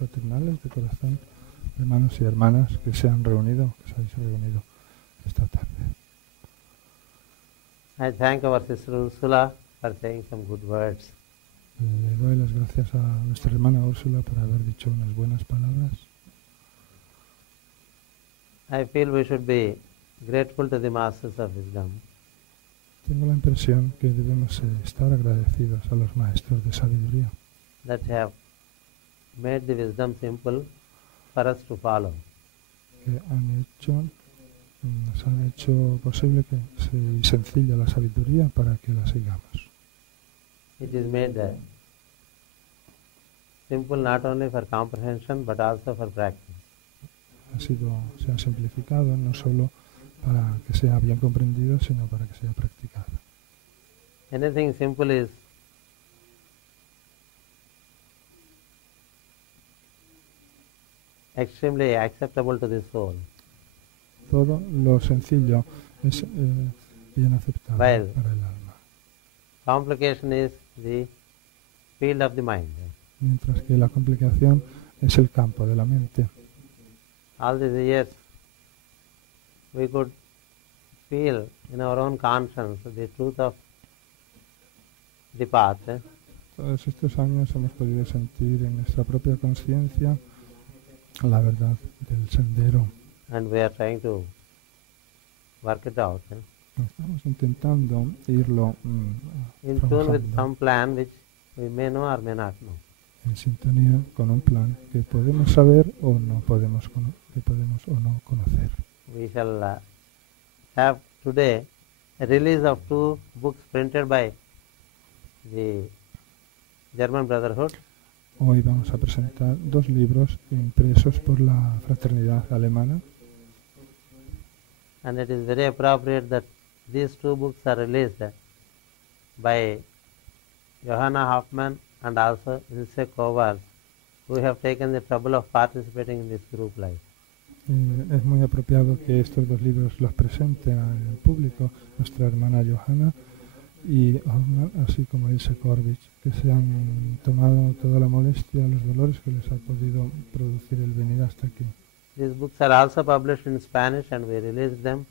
fraternales de corazón, hermanos y hermanas que se han reunido, que se habéis reunido esta tarde. I thank our sister Ursula for saying some good words. Le doy las gracias a nuestra hermana Úrsula por haber dicho unas buenas palabras. I feel we should be grateful to the Masters of Wisdom. Tengo la impresión que debemos estar agradecidos a los maestros de sabiduría That have made the wisdom simple for us to follow. que nos han hecho posible que sea sencilla la sabiduría para que la sigamos. It is made simple not only for comprehension but also for practice. Se ha simplificado no solo para que sea bien comprendido, sino para que sea practicado. Anything simple is extremely acceptable to the soul. Todo lo sencillo es bien aceptable para el alma. Complication is the field of the mind. Mientras que la complicación es el campo de la mente. All these years we could feel in our own conscience the truth of the path. Todos estos años hemos podido sentir en nuestra propia conciencia la verdad del sendero. And we are trying to work it out. Estamos intentando irlo in tune with some plan which we may know or may not know. En sintonía con un plan que podemos saber o no podemos conocer. We shall have today a release of 2 books printed by the German Brotherhood. Hoy vamos a presentar 2 libros impresos por la fraternidad alemana. And it is very appropriate that these 2 books are released by Johanna Hoffman and also Ilse Kovacs, who have taken the trouble of participating in this group life. Es muy apropiado que estos 2 libros los presente al público nuestra hermana Johanna y Hoffman, así como Ilse Kovacs, que se han tomado toda la molestia, los dolores que les ha podido producir el venir hasta aquí. These books are also published in Spanish and we released them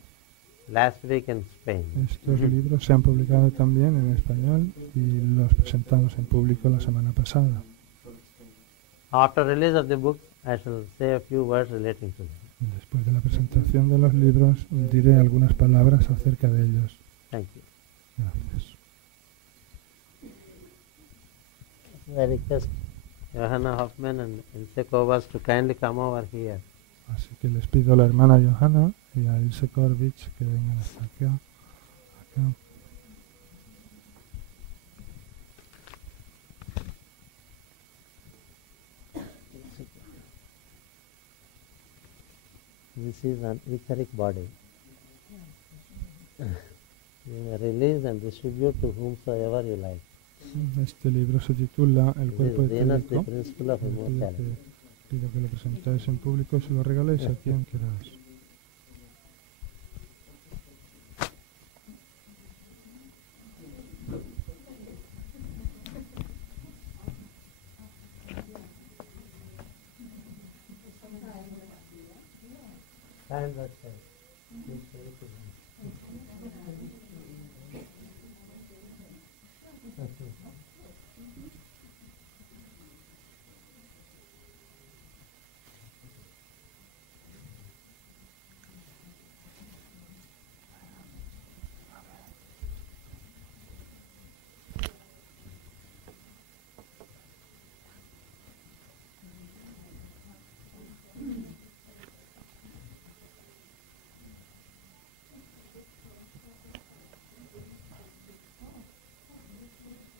last week in Spain. Estos libros se han publicado también en español y los presentamos en público la semana pasada. After release of the books, I shall say a few words relating to them. Después de la presentación de los libros, diré algunas palabras acerca de ellos. Thank you. Gracias. I request Johanna Hoffman and Ilse Kovacs to kindly come over here. Así que les pido a la hermana Johanna y a Ilse Kovacs que vengan hasta acá. This is an etheric body. You may release and distribute to whomsoever you like. Este libro se titula El cuerpo etérico. The principle of immortality. Pido que lo presentáis en público y se lo regaléis a quien queráis.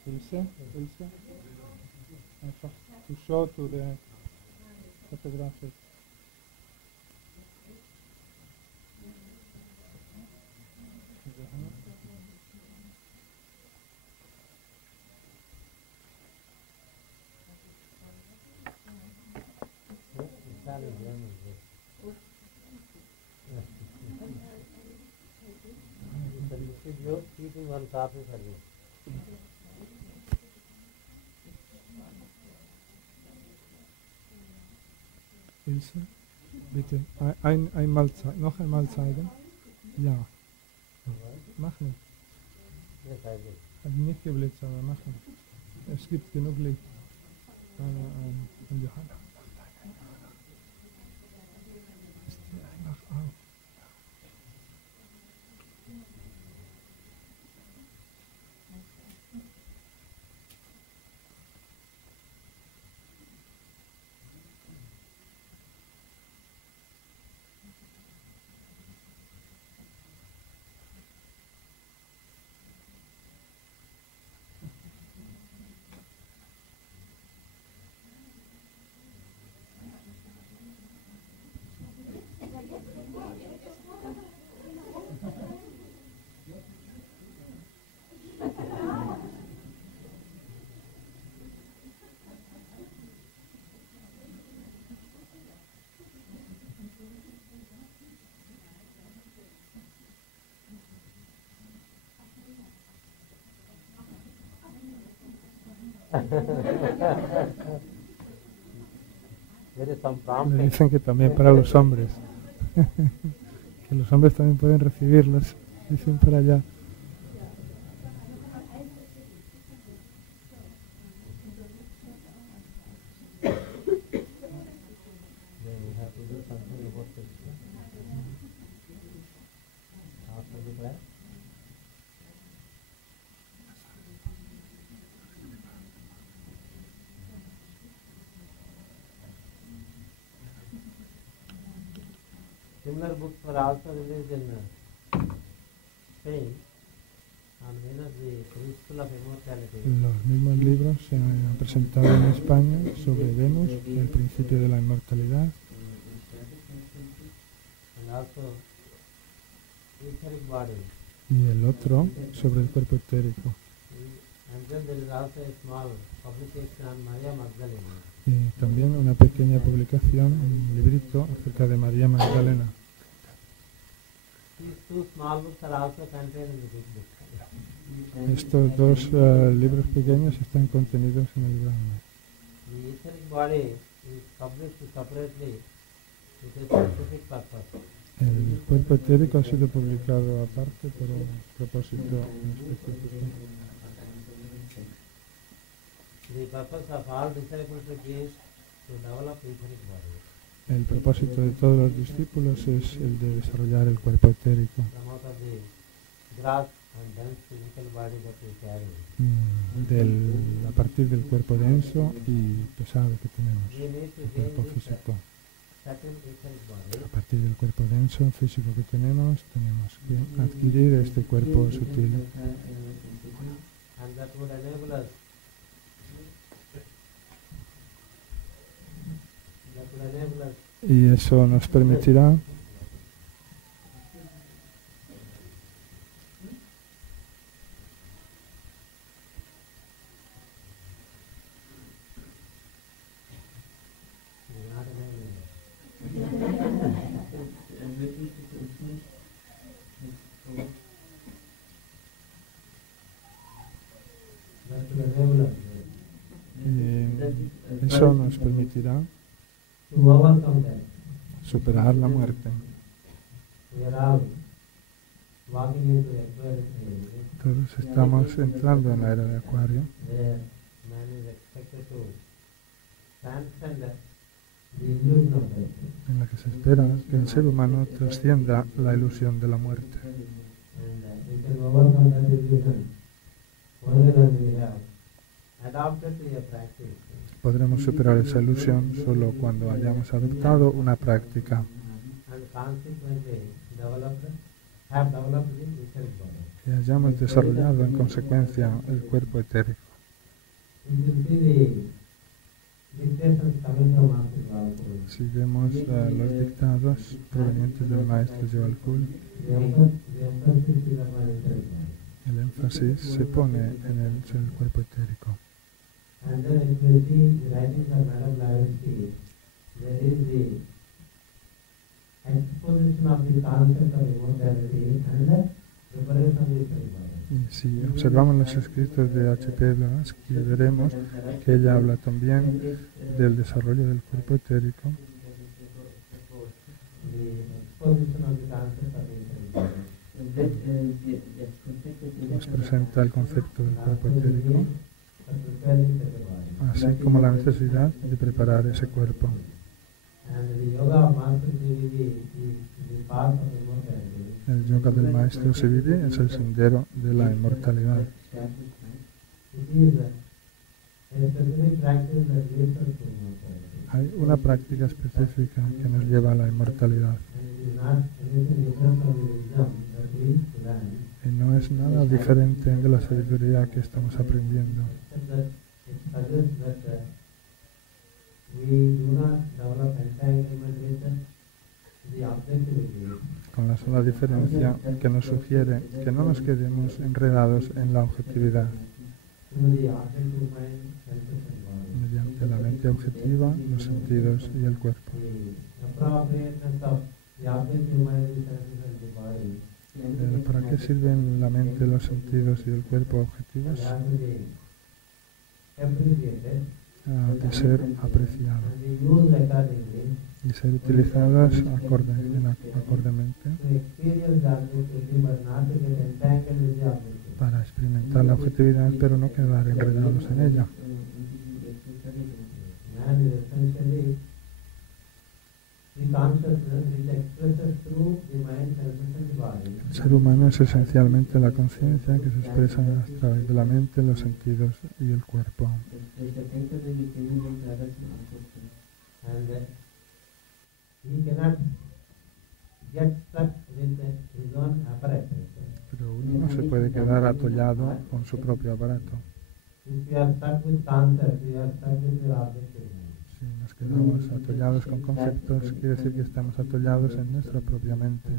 Ilse, to show to the photographer. You're keeping one copy for you. Ilse, bitte, ein Mahlzeit, noch einmal zeigen. Ja. Mach nicht. Yes, I will. Hat nicht geblitzt, aber machen. Es gibt genug Licht. Und Johanna. Steh einfach auf. There is some Le prompting. dicen que también para los hombres. Que los hombres también pueden recibirlos. Dicen por allá. Then we have to do something about this. After the class. Similar books were also released in Spain on Venus, the principle of immortality. Los mismos libros se han presentado en España sobre Venus, el principio de la inmortalidad, And also etheric body. y el otro sobre el cuerpo etérico. And then there is also a small publication on Maria Magdalena. Y también una pequeña publicación, un librito acerca de María Magdalena. These two small books are also contained in the big book. Estos dos libros pequeños están contenidos en el grande. The etheric body is published separately with a specific purpose. El cuerpo etérico ha sido publicado aparte por un propósito en específico. The purpose of all discipleship is to develop etheric body. El propósito de todos los discípulos es el de desarrollar el cuerpo etérico. Come out of the gross and dense physical body that we carry. A partir del cuerpo denso y pesado que tenemos, We need to el gain cuerpo this físico. certain etheric body. A partir del cuerpo denso físico que tenemos que adquirir este cuerpo sutil. And that would enable us Y eso nos permitirá eso nos permitirá superar la muerte. Todos estamos entrando en la era de Acuario, en la que se espera que el ser humano trascienda la ilusión de la muerte. Podremos superar esa ilusión solo cuando hayamos adoptado una práctica y hayamos desarrollado en consecuencia el cuerpo etérico. Si vemos los dictados provenientes del maestro Yogalkul, el énfasis se pone en el cuerpo etérico. Y si observamos los escritos de H.P. Blavatsky, veremos que ella habla también del desarrollo del cuerpo etérico Nos presenta el concepto del cuerpo etérico, así como la necesidad de preparar ese cuerpo. El yoga del maestro Sividi es el sendero de la inmortalidad. Hay una práctica específica que nos lleva a la inmortalidad. Y no es nada diferente de la sabiduría que estamos aprendiendo. Con la sola diferencia que nos sugiere que no nos quedemos enredados en la objetividad. Mediante la mente objetiva, los sentidos y el cuerpo. ¿Para qué sirven la mente, los sentidos y el cuerpo objetivos? De ser apreciados y ser utilizadas acordemente para experimentar la objetividad, pero no quedar enredados en ella. El ser humano es esencialmente la conciencia que se expresa a través de la mente, los sentidos y el cuerpo. Pero uno no se puede quedar atollado con su propio aparato. Si nos quedamos atollados con conceptos, quiere decir que estamos atollados en nuestra propia mente.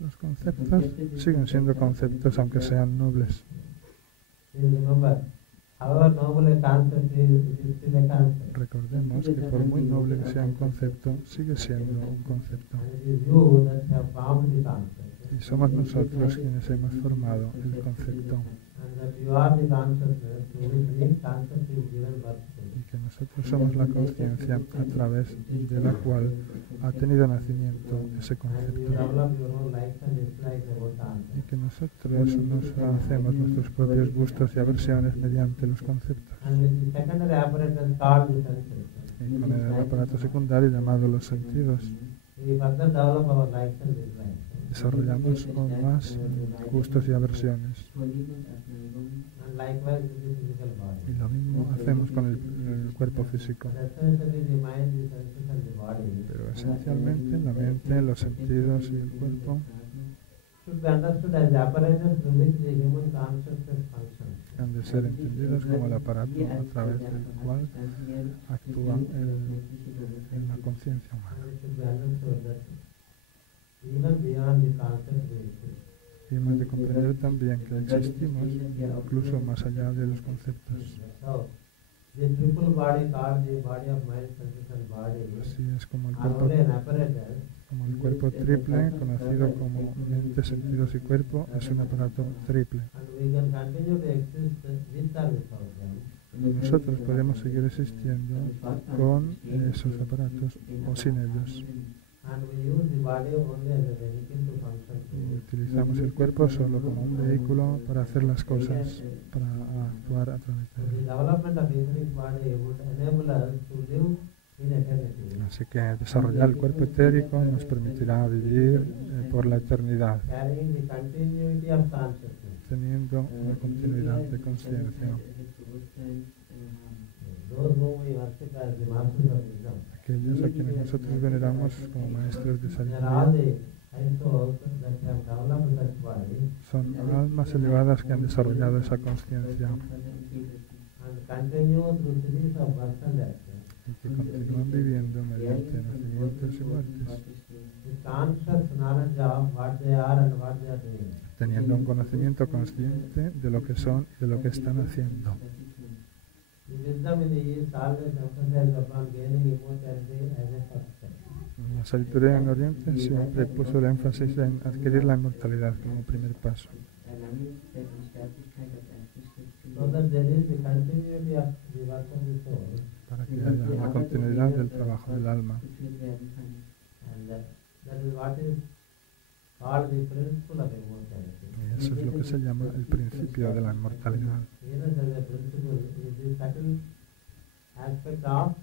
Los conceptos siguen siendo conceptos aunque sean nobles. Recordemos que por muy noble que sea un concepto, sigue siendo un concepto. Y somos nosotros quienes hemos formado el concepto. Y que nosotros somos la conciencia a través de la cual ha tenido nacimiento ese concepto. Y que nosotros nos hacemos nuestros propios gustos y aversiones mediante los conceptos. Y con el aparato secundario llamado los sentidos, desarrollamos aún más gustos y aversiones. Y lo mismo hacemos con el cuerpo físico. Pero esencialmente la mente, los sentidos y el cuerpo han de ser entendidos como el aparato a través del cual actúa en la conciencia humana. Y hemos de comprender también que existimos incluso más allá de los conceptos. Así es como el cuerpo triple, conocido como mente, sentidos y cuerpo, es un aparato triple. Nosotros podemos seguir existiendo con esos aparatos o sin ellos. Y utilizamos el cuerpo solo como un vehículo para hacer las cosas, para actuar a través de él. Así que desarrollar el cuerpo etérico nos permitirá vivir por la eternidad, teniendo una continuidad de conciencia. Aquellos a quienes nosotros veneramos como maestros de sabiduría son almas elevadas que han desarrollado esa conciencia y que continúan viviendo mediante nacimientos y muertes, teniendo un conocimiento consciente de lo que son y de lo que están haciendo. La sabiduría en Oriente siempre puso el énfasis en adquirir la inmortalidad como primer paso. para que haya una continuidad del trabajo del alma. And that is what is called the principle of immortality. Y eso es lo que se llama el principio de la inmortalidad. Venus as a principle is the subtle aspect of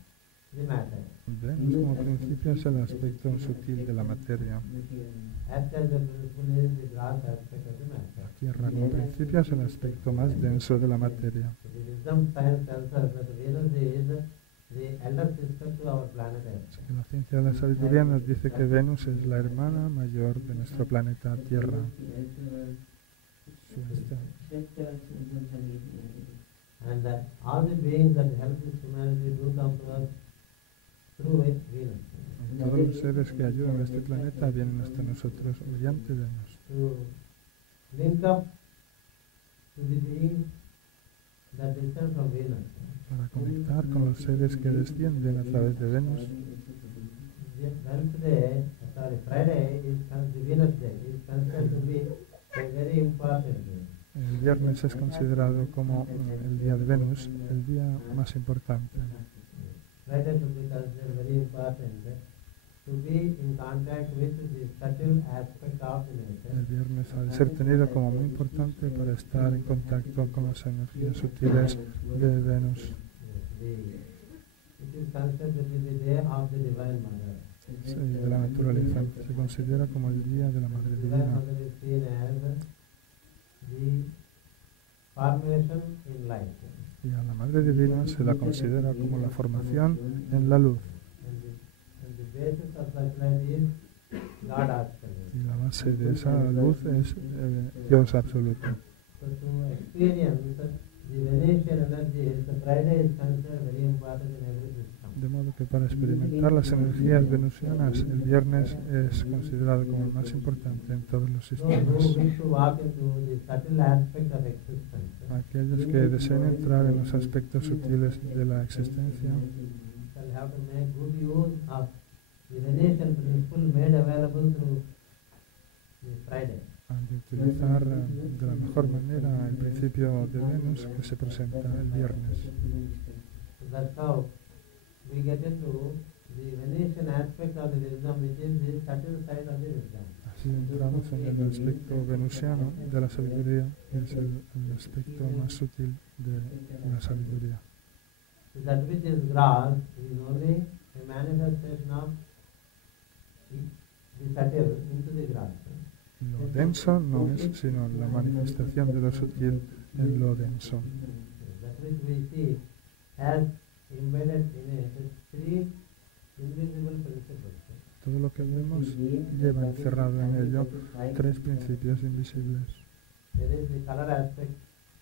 the matter. Venus como principio es el aspecto sutil de la materia. Earth as a principle is the gross aspect of the matter. La Tierra como principio es el aspecto más denso de la materia. So the wisdom science tells us that Venus is the elder sister to our planet Earth. Así que la ciencia de la sabiduría nos dice que Venus es la hermana mayor de nuestro planeta Tierra. And that all the beings that help this humanity do come to us through Venus. Todos los seres que ayudan a este planeta vienen hasta nosotros mediante Venus. To link up to the beings that descend from Venus. Para conectar con los seres que descienden a través de Venus. Friday is the Venus Day. Is considered to be a very important day. El viernes es considerado como el día de Venus, el día más importante. Friday to be considered very important to be in contact with the subtle aspect of the nature. El viernes ha de ser tenido como muy importante para estar en contacto con las energías sutiles de Venus. It is considered to be the day of the Divine Mother. Sí, de la naturaleza. Se considera como el día de la Madre The Divine Divina. Mother is seen as the formation in light. Y a la Madre Divina se la considera como la formación en la luz. And the basis of such light is God absolute. Y la base de esa luz es Dios absoluto. So to experience the Venetian energies, the Friday is considered very important in every system. De modo que para experimentar las energías venusianas, el viernes es considerado como el más importante en todos los Those who sistemas. wish to walk into the subtle aspect of existence, Aquellos que deseen entrar en los aspectos sutiles de la existencia shall have to make good use of the Venetian principle made available through the Friday. han de utilizar de la mejor manera el principio de Venus que se presenta el viernes. So that's how we get into the Venetian aspect of the wisdom, which is the subtle side of the wisdom. Así entramos en el aspecto venusiano de la sabiduría, que es el aspecto más sutil de la sabiduría. So that which is gross is only a manifestation of the subtle into the gross. Lo denso no es sino la manifestación de lo sutil en lo denso. That which we see has embedded in it three invisible principles. Todo lo que vemos lleva encerrado en ello tres principios invisibles. There is the color aspect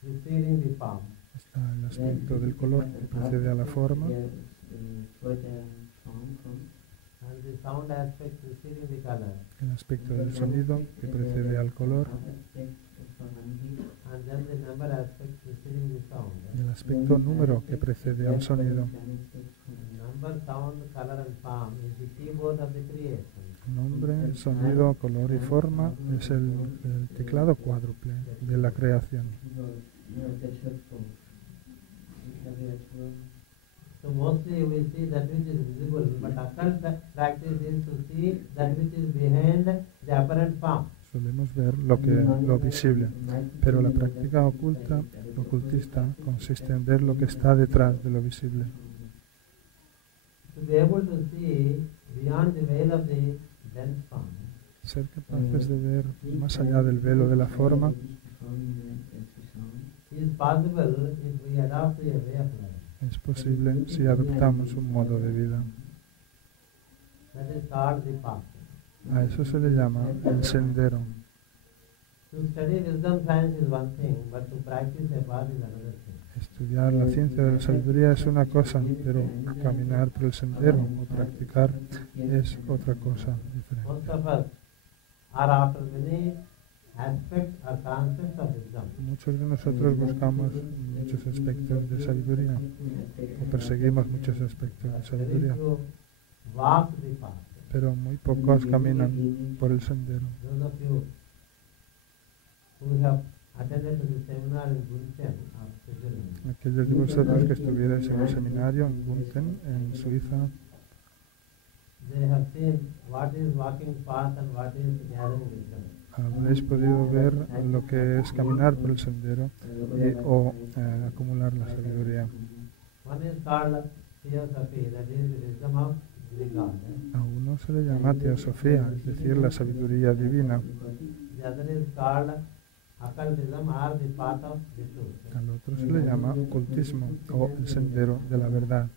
preceding the form, Está el aspecto del color que precede a la forma, and the sound aspect preceding the color, el aspecto del sonido que precede al color and then the number aspect preceding the sound. y el aspecto número que precede al sonido. Number, sound, color and form is the keyboard of the creation. Nombre, sonido, color y forma es el teclado cuádruple de la creación. So mostly we see that which is visible, but occult practice is to see that which is behind the apparent form. Solemos ver lo visible, pero la práctica ocultista consiste en ver lo que está detrás de lo visible. To be able to see beyond the veil of the dense form. Ser capaces de ver más allá del velo de la forma Is possible if we adopt a way of life. es posible si adoptamos un modo de vida. That is called the path. A eso se le llama el sendero. To study wisdom science is one thing, but to practice a path is another thing. Estudiar la ciencia de la sabiduría es una cosa, pero caminar por el sendero o practicar es otra cosa diferente. Most of us are after many aspects or concepts of wisdom. Muchos de nosotros buscamos muchos aspectos de sabiduría o perseguimos muchos aspectos de Very sabiduría, few walk the path. pero muy pocos caminan por el sendero. Those of you who have attended to the seminar in Bunchen of Aquellos de vosotros que estuvierais en un seminario en Bunten, en Suiza, they have seen what is walking path and what is gathering wisdom. habréis podido ver lo que es caminar por el sendero o acumular la sabiduría. One is called theosophy, that is the wisdom of the God. A uno se le llama teosofía, es decir, la sabiduría divina. The other is called occultism or the path of the truth. Al otro se le llama ocultismo o el sendero de la verdad.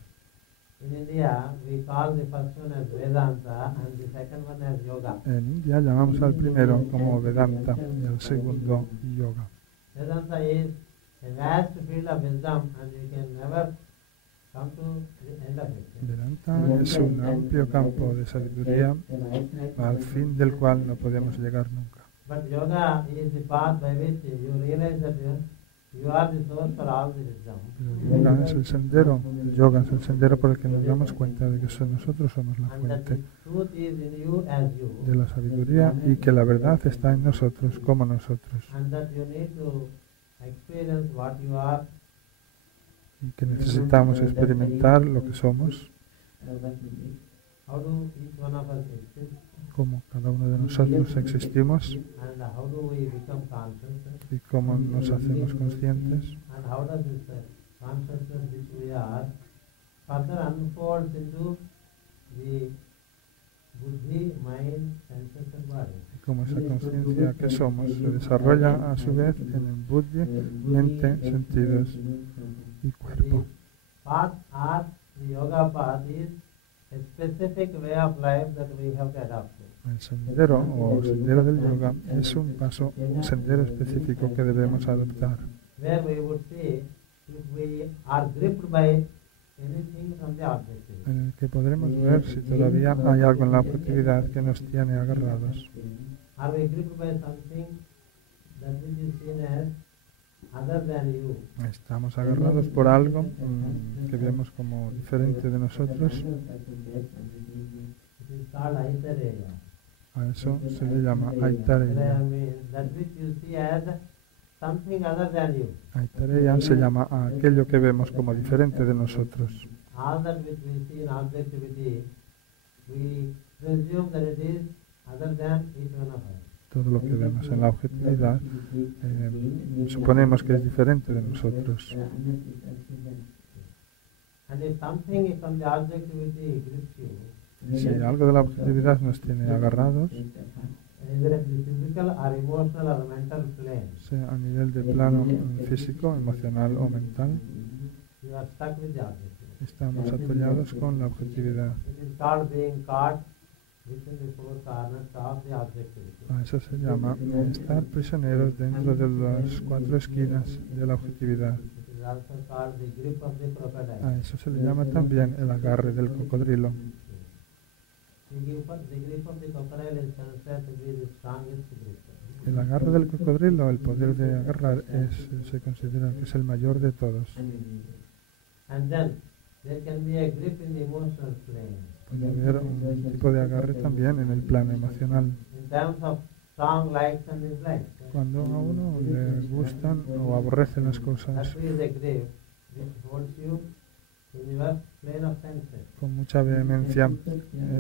In India, we call the first one as Vedanta and the second one as Yoga. En India llamamos al primero como Vedanta y al segundo Yoga. Vedanta is a vast field of wisdom and you can never come to the end of it. Vedanta es un amplio campo de sabiduría al fin del cual no podemos llegar nunca. But yoga is the path by which you realize that you are the source for all the wisdom. El yoga es el sendero, el yoga es el sendero por el que nos damos cuenta de que nosotros somos la And that fuente the truth is in you as you. de la sabiduría y que la verdad está en nosotros como nosotros And that you need to experience what you are. y que necesitamos experimentar lo que somos, How do each one of us exist? cómo cada uno de nosotros existimos And how do we become conscious? y cómo nos hacemos conscientes And how does this consciousness which we are further unfolds into the buddhi, mind, senses and body. y cómo esa conciencia que somos se desarrolla a su vez en el buddhi, mente, sentidos y cuerpo. The path or the yoga path is a specific way of life that we have to adopt. El sendero o sendero del yoga es un paso, un sendero específico que debemos adoptar, Where we would see if we are gripped by anything from the objective. en el que podremos ver si todavía hay algo en la objetividad que nos tiene agarrados. Are we gripped by something that which is seen as other than you? Estamos agarrados por algo que vemos como diferente de nosotros. It is called aitareya. A eso se le llama Aitareya. That which you see as something other than you. Aitareya se llama a aquello que vemos como diferente de nosotros. All that which we see in objectivity, we presume that it is other than each one of us. Todo lo que vemos en la objetividad suponemos que es diferente de nosotros. And if something from the objectivity grips you, Si algo de la objetividad nos tiene agarrados, either at the physical or emotional or mental plane, sea a nivel de plano físico, emocional o mental, you are stuck with the objectivity. estamos atollados con la objetividad. It is called being caught within the four corners of the objectivity. A eso se llama estar prisioneros dentro de las cuatro esquinas de la objetividad. It is also called the grip of the crocodile. A eso se le llama también el agarre del cocodrilo. The grip of the crocodile is considered to be the strongest grip. El agarre del cocodrilo, el poder de agarrar, se considera que es el mayor de todos. And then there can be a grip in the emotional plane. Puede haber un tipo de agarre también en el plano emocional. In terms of strong likes and dislikes. Cuando a uno le gustan o aborrecen las That cosas is a grip which holds you in your plane of senses. con mucha vehemencia,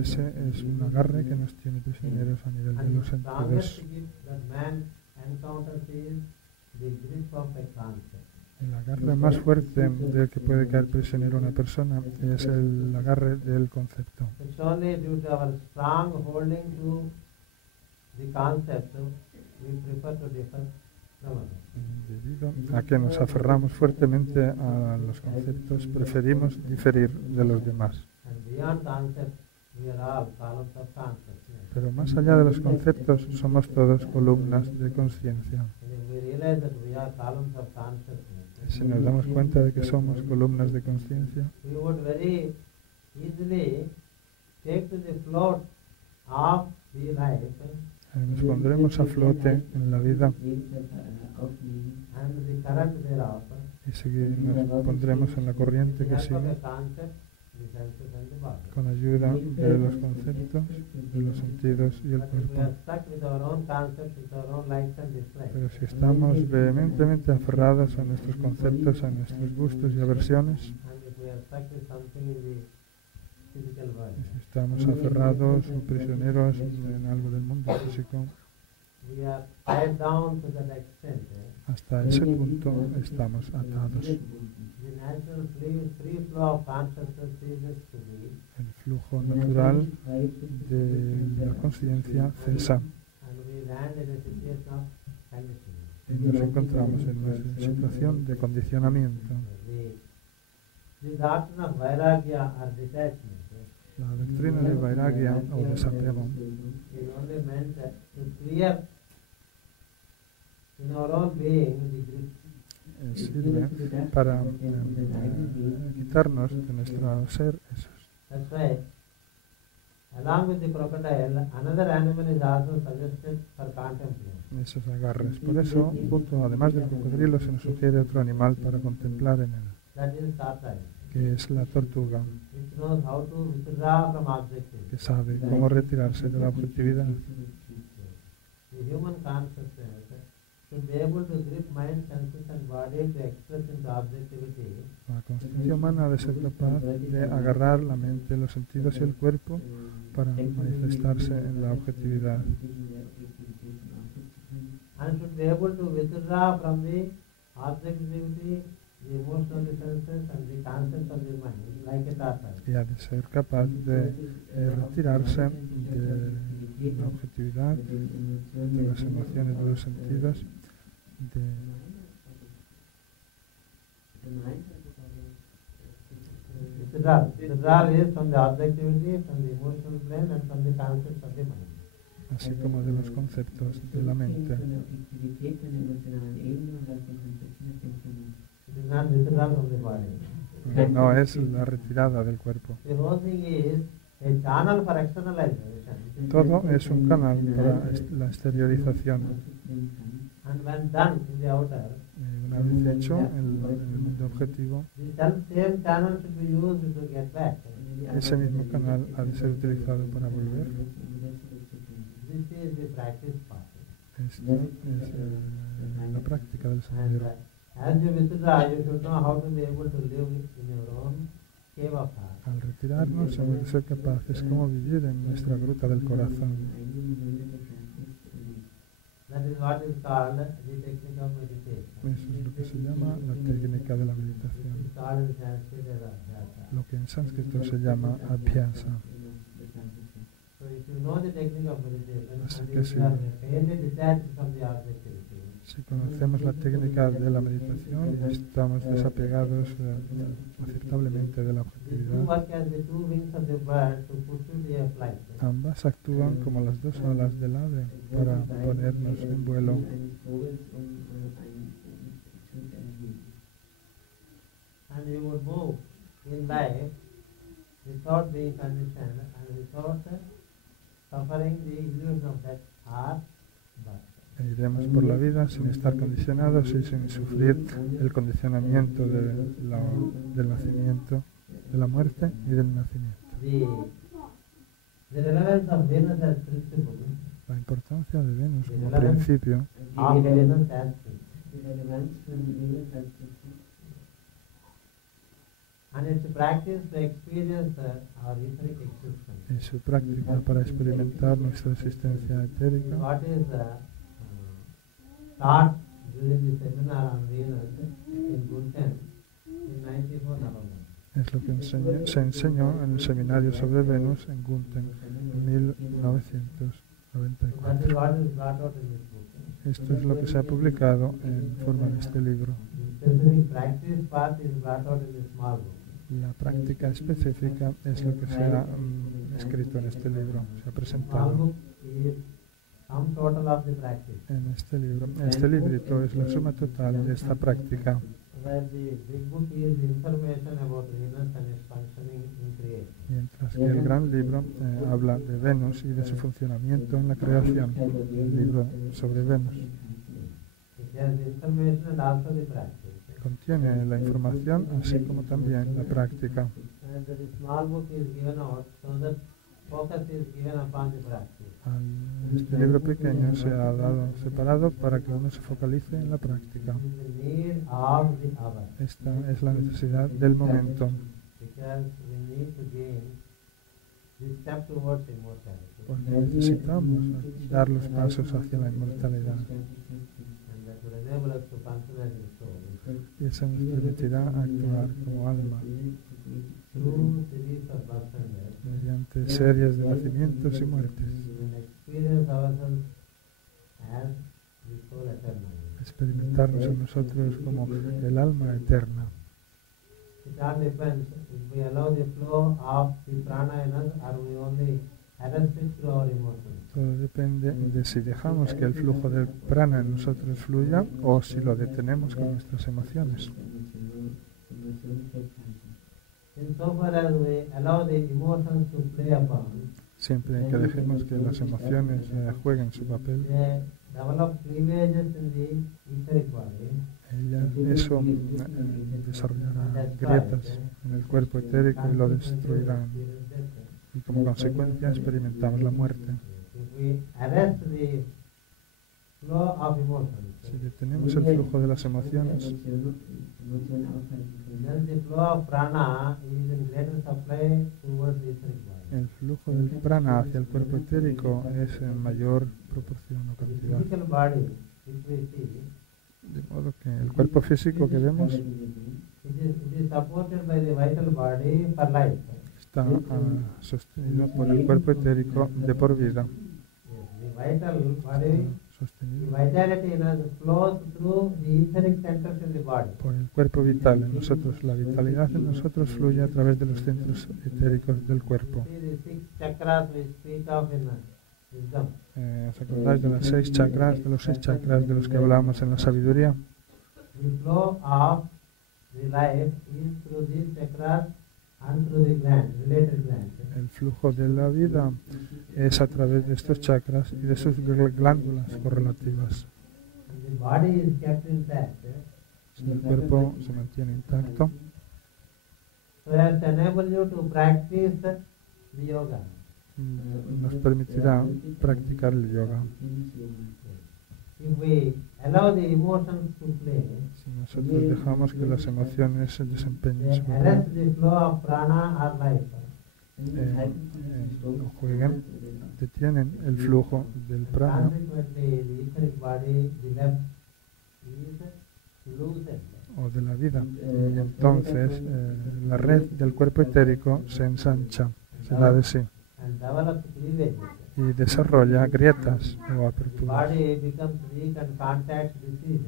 ese es un agarre que nos tiene prisioneros a nivel de And los the strongest sentidos. grip that man encounters is the grip of a concept. El agarre más fuerte del que puede caer prisionero una persona es el agarre del concepto. It's only due to our strong holding to the concept we prefer to differ from others. Debido a que nos aferramos fuertemente a los conceptos, preferimos diferir de los demás. And beyond concepts, we are all columns of consciousness. Pero más allá de los conceptos, somos todos columnas de conciencia. And if we realize that we are columns of consciousness, Si nos damos cuenta de que somos columnas de conciencia, we would very easily take to the float of the life nos pondremos a flote en la vida and the current thereof. y nos pondremos en la corriente With que the help of sigue a concept, the senses and the body. con ayuda de los conceptos, de los sentidos y el But if we cuerpo. are stuck with our own concepts, with our own likes and dislikes, Pero si estamos vehementemente aferrados a nuestros conceptos, a nuestros gustos y aversiones, and if we are stuck with something in the physical world, y si estamos aferrados o prisioneros en algo del mundo físico, we are tied down to that extent. hasta ese punto estamos atados. The natural free flow of consciousness ceases to be, El flujo natural de la conciencia cesa and we land in a situation of conditioning. y nos encontramos en una situación de condicionamiento. The doctrine of Vairagya or detachment La doctrina de Vairagya o desapego is only meant to clear in our own being the grip. sirve para quitarnos de nuestro ser esos. That's why, along with the crocodile, another animal is also suggested for contemplation. Esos agarres. Por eso, además del cocodrilo, se nos sugiere otro animal para contemplar en él, That is tortoise, que es la tortuga, which knows how to withdraw from objectivity. que sabe cómo retirarse de la objetividad. The human consciousness should be able to grip mind, senses and body to express into objectivity. La conciencia humana ha de ser capaz de agarrar la mente, los sentidos y el cuerpo para manifestarse en la objetividad. And should be able to withdraw from the objectivity, the emotional senses and the concepts of the mind, like a tortoise. Y ha de ser capaz de retirarse de la objetividad, de las emociones, de los sentidos, Withdrawal is from the objectivity, from the emotional plane and from the concepts of the mind. así como de los conceptos de la mente. It is not withdrawal from the body. No es la retirada del cuerpo. The whole thing is a channel for externalization. Todo es un canal para la exteriorización. And when done in the outer, Una vez hecho el mundo objetivo, the same channel should be used to get back. ese mismo canal ha de ser utilizado para volver. This is the practice part. Esto es la práctica del And sendero. as you withdraw, you should know how to be able to live in your own cave of heart. Al retirarnos hemos de ser capaces como vivir en nuestra gruta del corazón. That is what is called the technique of meditation. Eso es lo que se llama la técnica de la It meditación, is called in Sanskrit as abhyasa. lo que en sánscrito se llama abhyasa. So if you know the technique of meditation, Así and que if sí. you are fairly detached from the objectivity, Si conocemos la técnica de la meditación y estamos desapegados aceptablemente de la the two objetividad, work as the two wings of the bird to pursue the flight. ambas actúan como las dos alas del ave para ponernos en vuelo. And you would move in life without being conditioned and without suffering the illusion of that heart birth. E iremos por la vida sin estar condicionados y sin sufrir el condicionamiento del nacimiento, de la muerte y del nacimiento. The relevance of Venus as principle, La importancia de Venus como Relevance. principio of Venus as principle, and its practice to experience our etheric existence. y su práctica para experimentar nuestra existencia etérica What is taught during the seminar on Venus in Gunten in 94 November. es lo que se enseñó en el seminario sobre Venus en Gunten en That is 1994. what is brought out in this book. Esto es lo que se ha publicado en forma de este libro. The specific practice part is brought out in this small book. La práctica específica es lo que se ha escrito en este libro, se ha Small presentado book is sum total of the practice, en este libro. Este librito es la suma total de esta práctica, where the big book is information about Venus and its functioning in creation. mientras que el gran libro habla de Venus y de su funcionamiento en la creación, el libro sobre Venus. It has the information and also the practice. Contiene la información así como también la práctica. and the small book is given out so that focus is given upon the practice. Este libro pequeño se ha dado separado para que uno se focalice en la práctica. This is the need of the hour. Esta es la necesidad del momento, Because we need to gain this step towards immortality. porque necesitamos dar los pasos hacia la inmortalidad. And that will enable us to function as a soul. Y eso nos permitirá actuar como alma Through series of births and deaths. mediante series de nacimientos y muertes. And experience ourselves as the soul eternal. Experimentarnos a nosotros como el alma eterna. It all depends if we allow the flow of the prana in us or we only arrest it through our emotions. Todo depende de si dejamos que el flujo del prana en nosotros fluya o si lo detenemos con nuestras emociones. Insofar as we allow the emotions to play upon, Siempre que dejemos que las emociones jueguen su papel, they develop cleavages in the etheric body. eso desarrollará grietas en el cuerpo etérico y lo destruirán. Y como consecuencia experimentamos la muerte. If we arrest the flow of emotions, Si detenemos el flujo de las emociones, then the flow of prana is in greater supply towards the etheric body. el flujo del prana hacia el cuerpo etérico es en mayor proporción o The cantidad. physical body, which we see, De modo que el cuerpo físico que vemos it is supported by the vital body for life. está sostenido por el cuerpo etérico de por vida. Yes, the vital body, the Sostenido vitality in us flows through the etheric centers in the body. por el cuerpo vital en nosotros. La vitalidad en nosotros fluye a través de los centros etéricos del cuerpo. See the 6 chakras we speak of in wisdom. ¿Os acordáis de las 6 chakras, de los 6 chakras de los que hablamos en la sabiduría? The flow of the life is through these chakras and through the glands, related glands. El flujo de la vida es a través de estos chakras y de sus glándulas correlativas. And the body is kept intact, El cuerpo se mantiene intacto so as to enable you to practice the yoga. nos permitirá practicar el yoga. If we allow the emotions to play, Si nosotros dejamos que las emociones se desempeñen they su arrest papel, the flow of prana or life. o jueguen, detienen el flujo del prana Consequently, the etheric body, the left, is loosened. o de la vida. Y entonces la red del cuerpo etérico se ensancha, se da de sí And develops cleavages. y desarrolla grietas o The aperturas. body becomes weak and contacts diseases.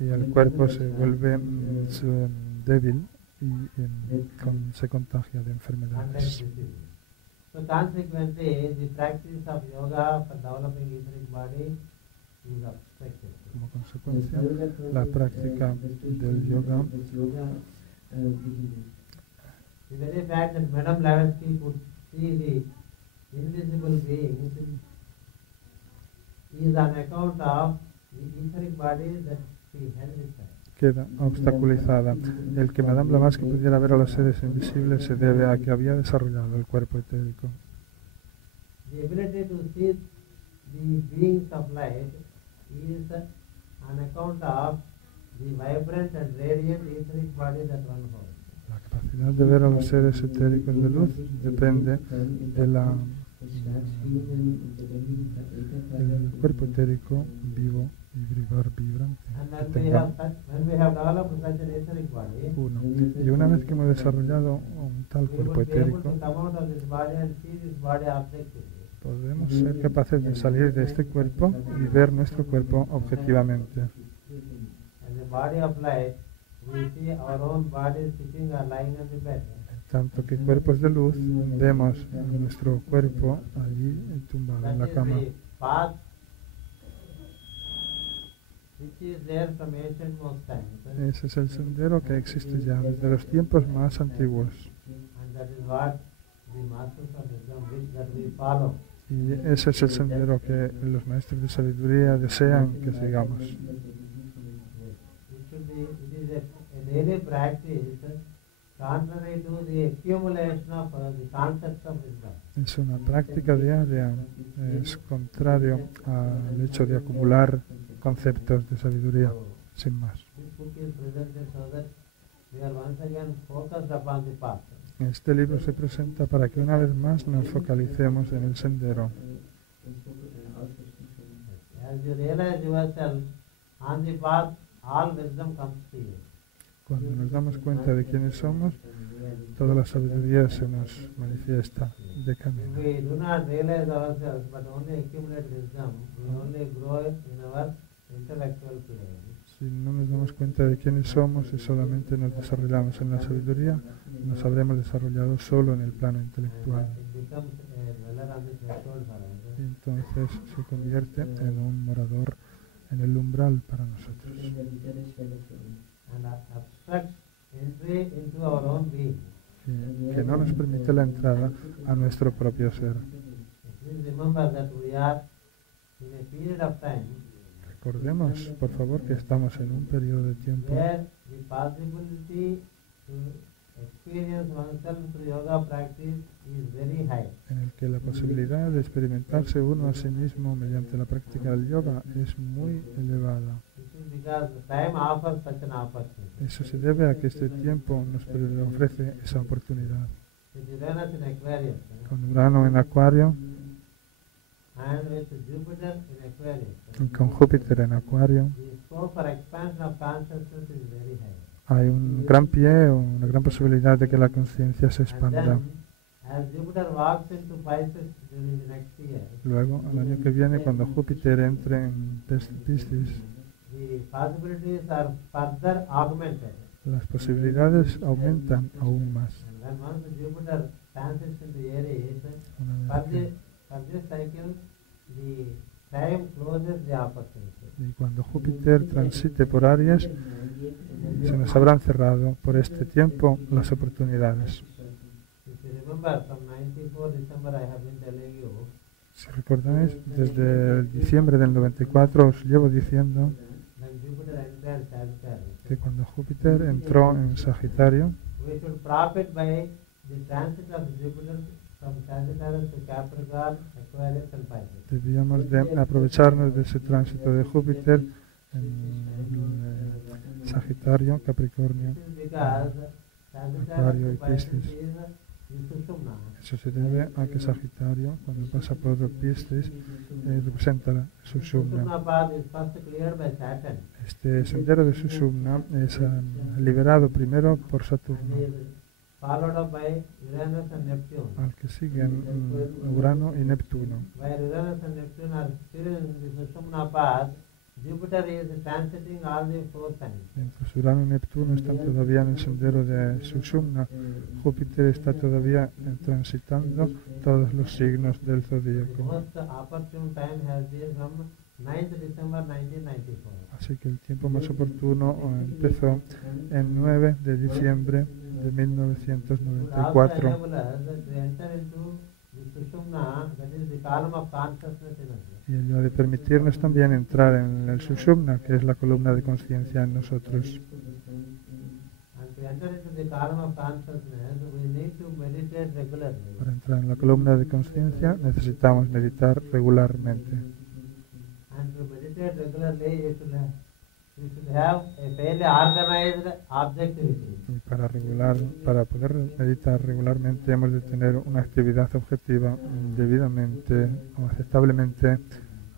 Y el cuerpo se vuelve débil y se contagia de Contacts enfermedades. diseases. So consequently, the practice of yoga for developing etheric body is obstructed. Como consecuencia, la práctica del yoga, The very fact that Madame Blavatsky could see the invisible beings is on account of the etheric body that she held inside. queda obstaculizada. El que Madame Blavatsky pudiera ver a los seres invisibles se debe a que había desarrollado el cuerpo etérico. The ability to see the beings of light is on account of the vibrant and radiant etheric body that one holds. La capacidad de ver a los seres etéricos de luz depende del cuerpo etérico vivo y vibrante. And que tengamos. when we have developed such an etheric body, Uno. Y una vez que hemos desarrollado un tal we cuerpo would be able etérico, to come out of this body and see this body objectively. podremos ser capaces de salir de este cuerpo y ver nuestro cuerpo objetivamente. As a body of light, we see our own body sitting or lying on the bed. Tanto que cuerpos de luz vemos nuestro cuerpo allí tumbado en la That cama. is the path which is there from ancient-most times. Ese es el sendero que existe ya desde los tiempos más antiguos. And that is what the masters of wisdom wish that we follow. Y ese es el sendero que los maestros de sabiduría desean que sigamos. It is a daily practice contrary to the accumulation of the concepts of wisdom. Es una práctica diaria, es contrario al hecho de acumular conceptos de sabiduría, sin más. This book is presented so that we are once again focused upon the path. Este libro se presenta para que una vez más nos focalicemos en el sendero. As you realize yourself on the path, all wisdom comes to you. Cuando nos damos cuenta de quiénes somos, toda la sabiduría se nos manifiesta de If camino. we do not realize ourselves but only accumulate wisdom, we only grow in our intellectual plane. Si no nos damos cuenta de quiénes somos y solamente nos desarrollamos en la sabiduría, nos habremos desarrollado solo en el plano intelectual. It becomes a dweller on the threshold for us. Y entonces se convierte en un morador en el umbral para nosotros. And obstructs entry into our own being. Que no nos permite la entrada a nuestro propio ser. Please remember that we are in a period of time Recordemos, por favor, que estamos en un periodo de tiempo where the possibility to experience oneself through yoga practice is very high. en el que la posibilidad de experimentarse uno a sí mismo mediante la práctica del yoga es muy elevada. This is because the time offers such an opportunity. Eso se debe a que este tiempo nos ofrece esa oportunidad. With Uranus in Aquarius Con Urano en Acuario and with Jupiter in Aquarius, y con Júpiter en Acuario, the scope for expansion of consciousness is very high. hay un gran pie o una gran posibilidad de que la conciencia se And expanda. then, as Jupiter walks into Pisces during the next year, Luego, al año que viene, cuando Júpiter entre en Piscis, the possibilities are further augmented. las posibilidades aumentan aún más. And when once Jupiter transits into Aries, Una for vez this, for this cycle, the time closes the opportunity. y cuando Júpiter transite por Aries, se nos habrán cerrado por este tiempo las oportunidades. If you remember, from 94 December I have been telling you Si recordáis, desde el diciembre del 94 os llevo diciendo when Jupiter entered Sagittarius, que cuando Júpiter entró en Sagitario, we should profit by the transit of Jupiter from Sagittarius to Capricorn, Aquarius and Pisces. debíamos de aprovecharnos de ese tránsito de Júpiter en Sagitario, Capricornio. This is because Acuario y Sagittarius to Pisces Piscis. is the Sushumna. Eso se debe a que Sagitario, cuando pasa por Piscis, representa la Sushumna. Sushumna path is first cleared by Saturn. Este sendero de Sushumna es liberado primero por Saturno, And is followed up by Uranus and Neptune. al que siguen Urano y Neptuno. Where Uranus and Neptune are still in the Sushumna path, Jupiter is transiting all the four signs. Mientras Urano y Neptuno están todavía en el sendero de Sushumna, Júpiter está todavía transitando todos los signos del The zodíaco. most opportune time has been from 9th December 1994. Así que el tiempo más oportuno empezó el 9 de diciembre de It would also 1994 enable us to enter into the Sushumna, that is the column of consciousness in us. y ello ha de permitirnos también entrar en el Sushumna, que es la columna de conciencia en nosotros. And to enter into the column of consciousness, we need to meditate regularly. Para entrar en la columna de conciencia necesitamos meditar regularmente. And to meditate regularly, you should have a fairly organized objectivity. Y para poder meditar regularmente hemos de tener una actividad objetiva debidamente o aceptablemente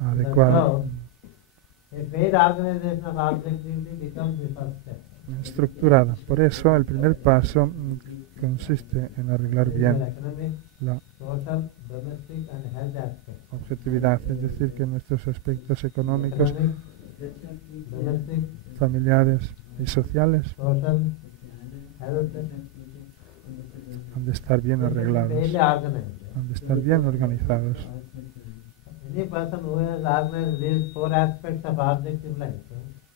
adecuada, A fair organization of objectivity becomes the first step. estructurada. Por eso el primer paso consiste en arreglar bien Economic, la social, domestic and health aspects. objetividad, es decir, que nuestros aspectos económicos, Economic, domestic, familiares y sociales social, health, han de estar bien arreglados, fairly organized. han de estar bien organizados. Any person who has organized these four aspects of objective life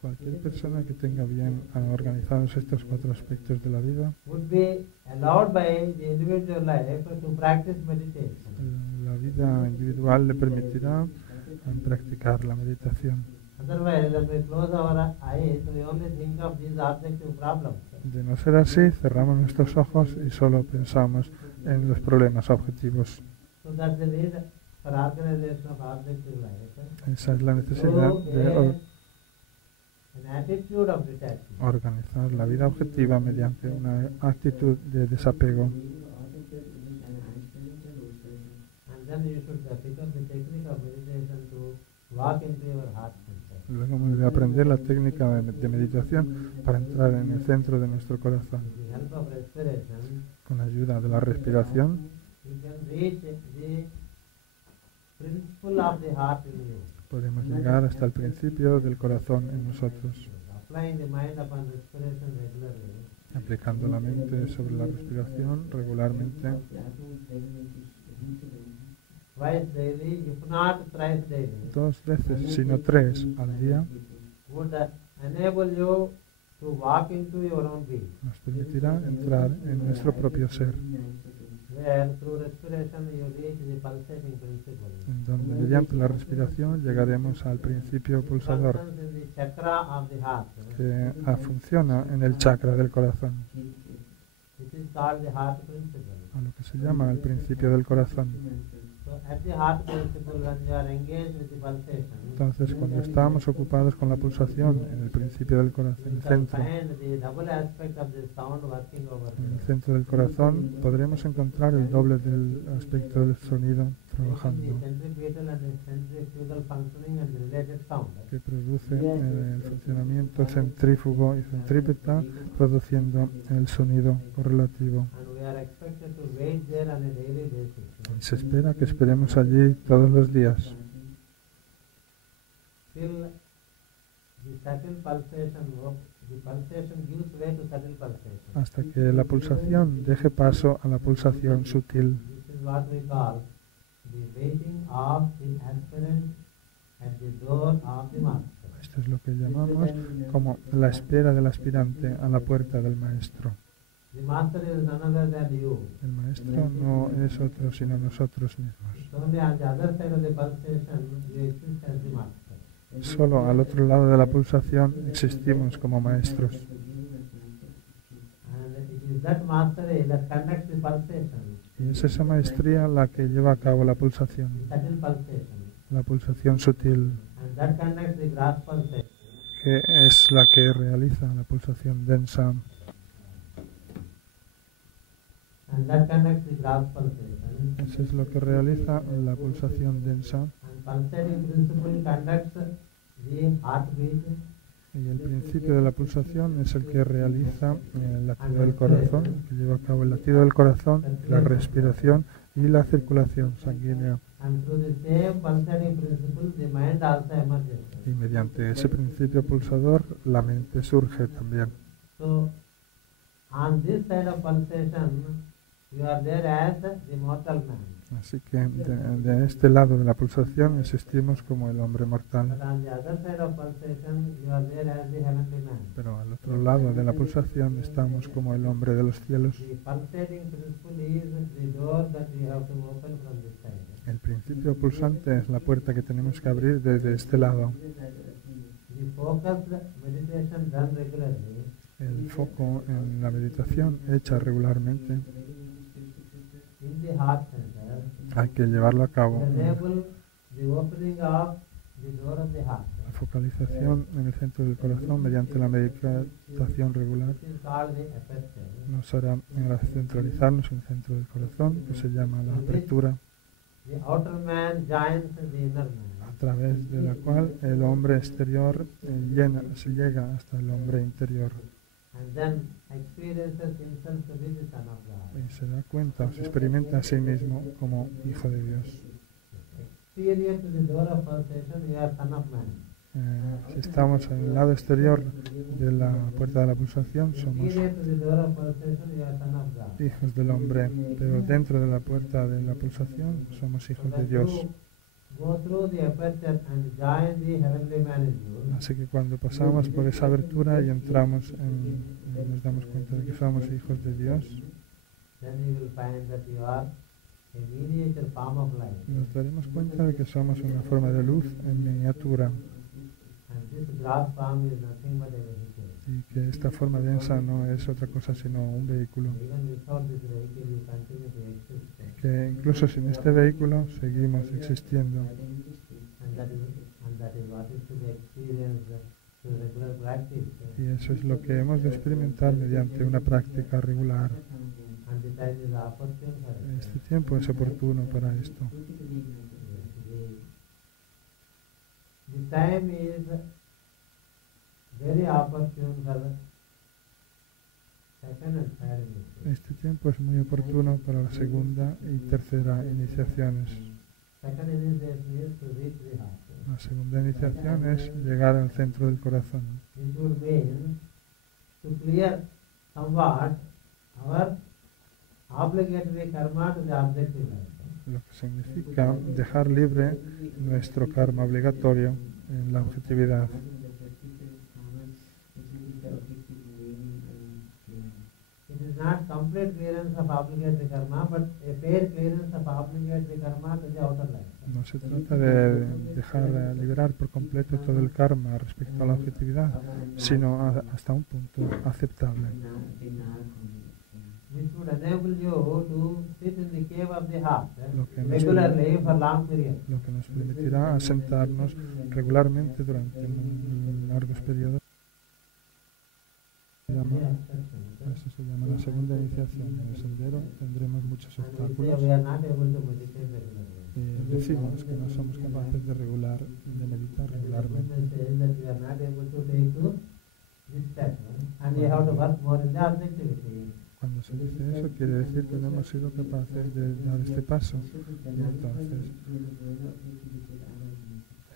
Cualquier persona que tenga bien organizados estos cuatro aspectos de la vida, would be allowed by the individual life to practice meditation. la vida individual le permitirá practicar la meditación. Otherwise, when we close our eyes, we only think of these objective problems. De no ser así, cerramos nuestros ojos y solo pensamos en los problemas objetivos. So that's the need for organization of objective life. Esa es la necesidad de An attitude of detachment. organizar la vida objetiva mediante una actitud de desapego. And then you should pick up the technique of meditation to walk into your heart center. Luego hemos de aprender la técnica de meditación para entrar en el centro de nuestro corazón. With the help of respiration, Con la ayuda de la respiración you can reach the principle of the heart in you. podemos llegar hasta el principio del corazón en nosotros, Applying the mind upon respiration regularly. aplicando la mente sobre la respiración regularmente, Twice daily, if not thrice daily, 2 veces, sino 3 al día, would enable you to walk into your own being, nos permitirá entrar en nuestro propio ser, where through respiration you reach the pulsating principle. en donde mediante la respiración llegaremos al principio pulsador Functions in the chakra of the heart, que funciona en el chakra del corazón, which is called the heart principle. a lo que se llama el principio del corazón. So at the heart principle, when you are engaged with the pulsation, Entonces, cuando estamos ocupados con la pulsación en el principio del corazón, en you el can centro, find the double aspect of the sound working over en el there. centro del corazón, podremos encontrar el doble del aspecto del sonido The trabajando, centripetal and the centrifugal functioning and the related sound. que produce el funcionamiento centrífugo y centrípeta, produciendo el sonido correlativo. And we are expected to wait there on a daily basis. Y se espera que esperemos allí todos los días, Till the subtle pulsation, the pulsation gives way to subtle pulsation. hasta que la pulsación deje paso a la pulsación sutil. This is what we call the waiting of the aspirant at the door of the master. Esto es lo que llamamos como la espera del aspirante a la puerta del maestro. The master is none other than you. El maestro no es otro sino nosotros mismos. It's only on the other side of the pulsation you exist as the master. Solo al otro lado de la pulsación existimos como maestros. And it is that mastery that conducts the pulsation, Y es esa maestría la que lleva a cabo la pulsación, the subtle pulsation, la pulsación sutil, and that conducts the gross pulsation. que es la que realiza la pulsación densa, And that conducts the gross pulsation. eso es lo que realiza la pulsación densa, And pulsating principle conducts the heartbeat. y el principio de la pulsación es el que realiza el latido del corazón, que lleva a cabo el latido del corazón, la respiración y la circulación sanguínea. And through the same pulsating principle, the mind also emerges. Y mediante ese principio pulsador, la mente surge también. So, on this side of pulsation, you are there as the mortal man. Así que de este lado de la pulsación existimos como el hombre mortal. But on the other side of pulsation, you are there as the heavenly man. Pero al otro lado de la pulsación estamos como el hombre de los cielos. The pulsating principle is the door that we have to open from this side. El principio pulsante es la puerta que tenemos que abrir desde este lado. The focused meditation done regularly El foco en la meditación hecha regularmente in the heart center hay que llevarlo a cabo. enable the opening of the door of the heart. La focalización en el centro del corazón mediante la meditación regular This is called the aperture. nos hará centralizarnos en el centro del corazón, que se llama la apertura, The outer man joins the inner man. a través de la cual el hombre exterior se llega hasta el hombre interior And then experiences himself to be the Son of God. y se da cuenta, o se experimenta a sí mismo como hijo de Dios. Exterior to the door of pulsation, you are Son of Man. Si estamos en el lado exterior de la puerta de la pulsación, somos Interior to the door of pulsation, you are Son of God. hijos del hombre, pero dentro de la puerta de la pulsación somos hijos de Dios. Go through the aperture and join the heavenly man in you. Así que cuando pasamos por esa abertura y entramos nos damos cuenta de que somos hijos de Dios, Then you will find that you are a miniature form of light. nos daremos cuenta de que somos una forma de luz en miniatura. And this gross form is nothing but a vehicle. y que esta forma densa no es otra cosa sino un vehículo, Even without this vehicle, we continue to exist. que incluso sin este vehículo seguimos existiendo. And that is what is to be experienced through regular practice. Y eso es lo que hemos de experimentar mediante una práctica regular. And the time is opportune for it. Este tiempo es oportuno para esto. The time is very opportune for the second and third initiation. Este tiempo es muy oportuno para la segunda y tercera iniciaciones. Second initiation is to reach the heart. La segunda iniciación es llegar al centro del corazón. This would mean to clear somewhat our obligatory karma to the objective life. Lo que significa dejar libre nuestro karma obligatorio en la objetividad. It is not complete clearance of obligatory karma, but a fair clearance of obligatory karma to the outer life. No se trata de dejar liberar por completo todo el karma respecto a la objetividad, sino hasta un punto aceptable. Which would enable you to sit in the cave of the heart Lo que nos regularly for long periods. Lo que nos permitirá asentarnos regularmente durante largos periodos. Eso se llama la segunda iniciación. En el sendero tendremos muchos And we say obstáculos. we are not able to meditate regularly. Decimos que no somos capaces de meditar regularmente. Goodness says that we are not able to take to this step, and we have to work more in the objectivity. Cuando se dice eso, quiere decir que no hemos sido capaces de dar este paso. Y entonces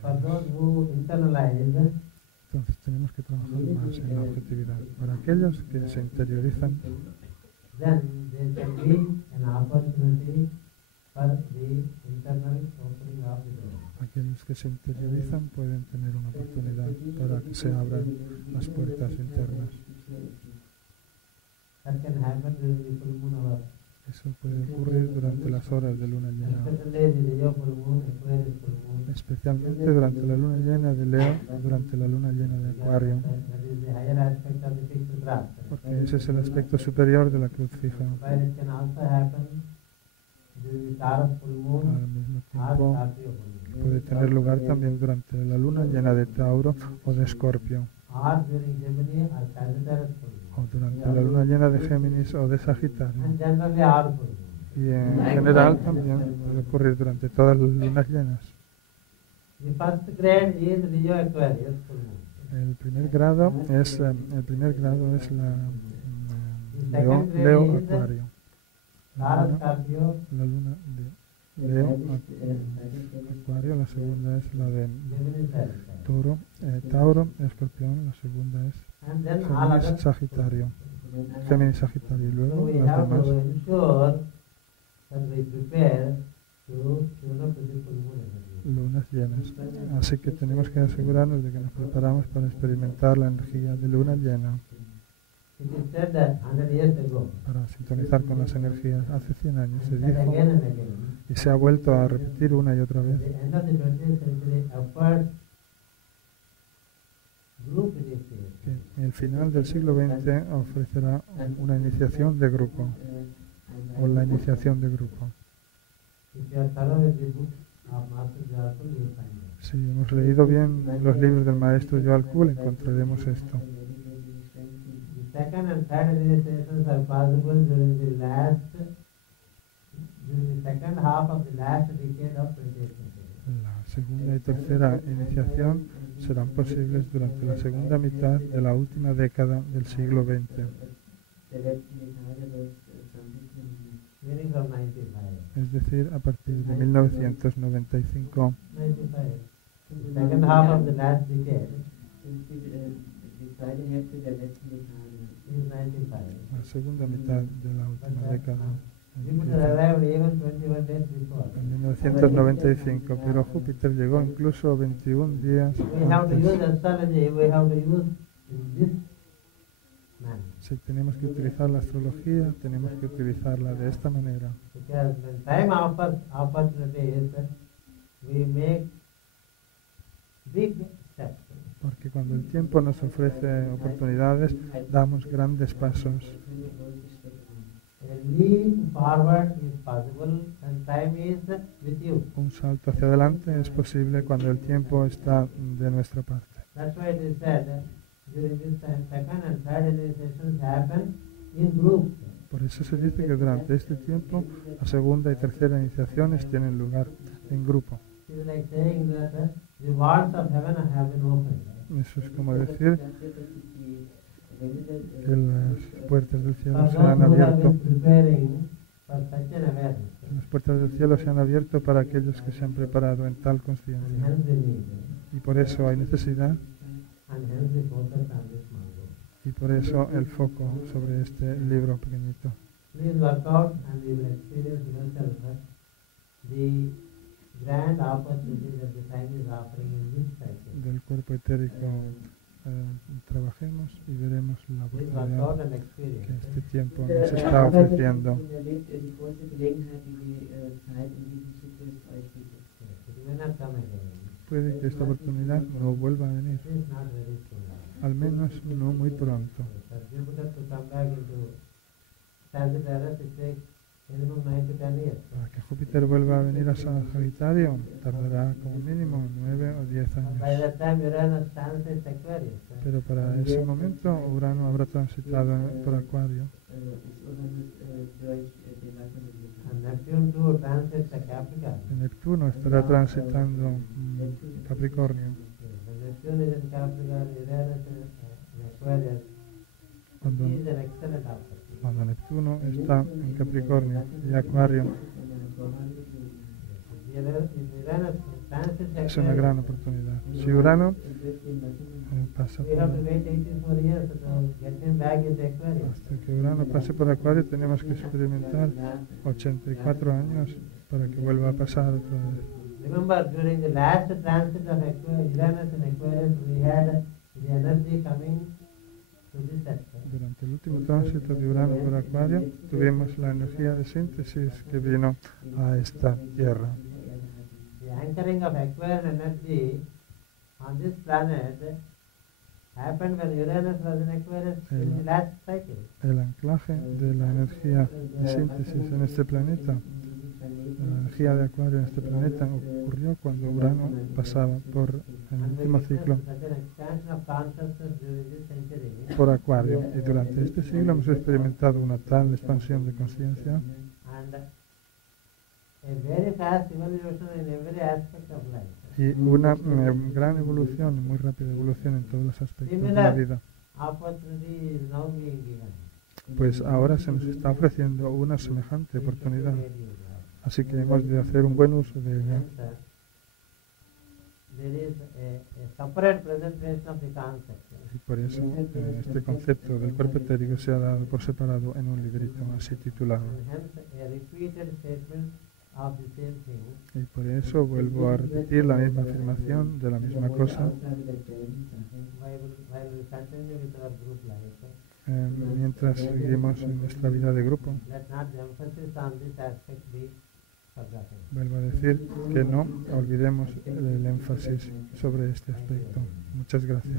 For those who internalize, tenemos que trabajar más en la objetividad. Para aquellos que se interiorizan, then there can be an opportunity for the internal opening of the door. aquellos que se interiorizan pueden tener una oportunidad para que se abran las puertas internas. That can happen during the full moon hour. Eso puede ocurrir durante las horas de luna llena, Especially the Leo full moon, Aquarius full moon. especialmente durante la luna llena de Leo, durante la luna llena de Acuario, That is the higher aspect of the fixed graph. porque ese es el aspecto superior de la cruz fija. While it can also happen during the Taurus full moon Al mismo or tiempo, Scorpio full moon. puede tener lugar también durante la luna llena de Tauro o de Escorpio, Or during Gemini or Sagittarius full moon. o durante la luna llena de Géminis o de Sagitario. And generally all full moon. Y en general también puede ocurrir durante todas las lunas llenas. The first grade is Leo Aquarius full moon. El primer grado es la Leo Acuario. Taurus Scorpio, La luna de Leo Acuario, la segunda es la de Gemini Sagittarius. Tauro, Escorpión, la segunda es And then all Géminis other. Sagitario. Géminis Sagitario y So luego we las have demás. to ensure that we prepare to tune up to the full moon energy. Lunas llenas. Así que tenemos que asegurarnos de que nos preparamos para experimentar la energía de luna llena, It is said that 100 years ago, para sintonizar con las energías. Hace 100 años se and said dijo, again and again, y se ha vuelto a repetir una y otra at vez, the end of the 20th century, upward group initiation. que el final del siglo XX ofrecerá una iniciación de grupo, o la iniciación de grupo. If you are thorough with the books of Master Jayakul, you will find it. Si hemos leído bien los libros del maestro Joel Kuhl, encontraremos esto. The second and third initiations are possible during the second half of the last decade of 20th century. La segunda y tercera iniciación serán posibles durante la segunda mitad de la última década del siglo XX, Meaning from 95. es decir, a partir de 1995. 95. The second half of the last decade is 95. La segunda mitad de la última década, Jupiter arrived even 21 days before. en 1995, pero Júpiter llegó incluso 21 días We have to use antes. astrology, we have to use in this manner. Si tenemos que utilizar la astrología, tenemos que utilizarla de esta manera. Because when time offers opportunity is that we make big steps. porque cuando el tiempo nos ofrece oportunidades, damos grandes pasos. Un salto hacia adelante es posible cuando el tiempo está de nuestra parte. Por eso se dice que durante este tiempo la segunda y tercera iniciaciones tienen lugar en grupo. Eso es como decir que las puertas del cielo se han abierto. Las puertas del cielo se han abierto para aquellos que se han preparado en tal conciencia. Y por eso hay necesidad. Y por eso el foco sobre este libro pequeñito. Del cuerpo etérico trabajemos y veremos la oportunidad que este tiempo nos está ofreciendo. Puede que esta oportunidad no vuelva a venir, al menos no muy pronto. Para que Júpiter vuelva a venir a Sagitario tardará como mínimo 9 o 10 años. Pero para ese momento Urano habrá transitado por Acuario. Neptuno estará transitando Capricornio. Cuando Neptuno está en Capricornio y Acuario, es una gran oportunidad. Si Urano pasa por, hasta que Urano pase por Acuario, tenemos que experimentar 84 años para que vuelva a pasar otra vez. Remember, during the last transit of Uranus and Aquarius, we had the energy coming to this sector. Durante el último tránsito de Urano por Acuario, tuvimos la energía de síntesis que vino a esta Tierra. The anchoring of Aquarian energy on this planet happened when Uranus was in Aquarius in the last cycle. El anclaje de la energía de síntesis en este planeta, la energía de Acuario en este planeta, ocurrió cuando Urano pasaba por el último ciclo por Acuario. Y durante este siglo hemos experimentado una tal expansión de conciencia y una gran evolución, muy rápida evolución en todos los aspectos de la vida. Pues ahora se nos está ofreciendo una semejante oportunidad. Así que hemos de hacer un buen uso de ella. Y por eso este concepto del cuerpo etérico se ha dado por separado en un librito así titulado. Y por eso vuelvo a repetir la misma afirmación de la misma cosa. Mientras seguimos en nuestra vida de grupo. Vuelvo a decir que no olvidemos el énfasis sobre este aspecto. Muchas gracias.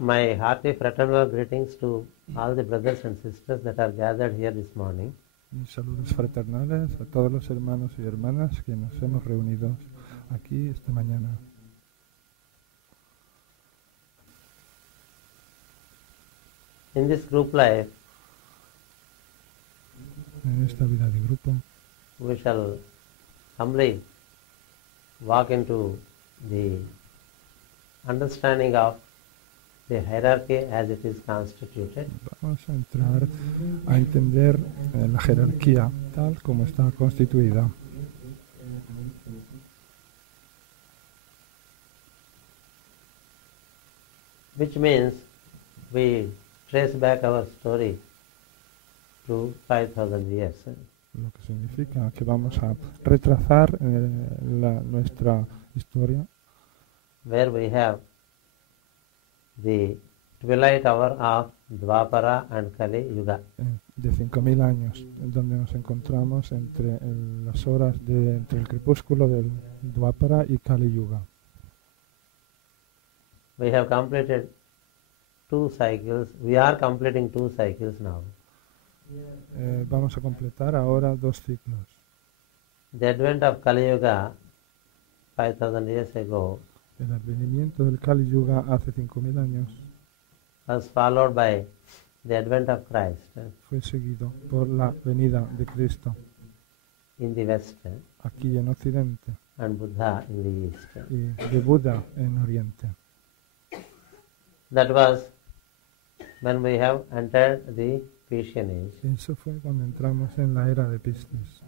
My hearty fraternal greetings to all the brothers and sisters that are gathered here this morning. Mis saludos fraternales a todos los hermanos y hermanas que nos hemos reunido aquí esta mañana. In this group life, En esta vida de grupo we shall humbly walk into the understanding of the hierarchy as it is constituted. vamos a entrar a entender la jerarquía tal como está constituida. Which means we trace back our story to 5,000 years. Lo que significa que vamos a retrasar nuestra historia, Where we have the twilight hour of Dwapara and Kali Yuga. de 5.000 años, en donde nos encontramos entre las horas entre el crepúsculo del Dwapara y Kali Yuga. We have completed 2 cycles. We are completing 2 cycles now. Vamos a completar ahora 2 ciclos. The advent of Kali Yuga 5,000 years ago El advenimiento del Kali Yuga hace 5.000 años was followed by the advent of Christ fue seguido por la venida de Cristo in the West aquí en Occidente and Buddha in the East. y de Buda en Oriente. That was when we have entered the Piscean age, Eso fue cuando entramos en la era de Piscis.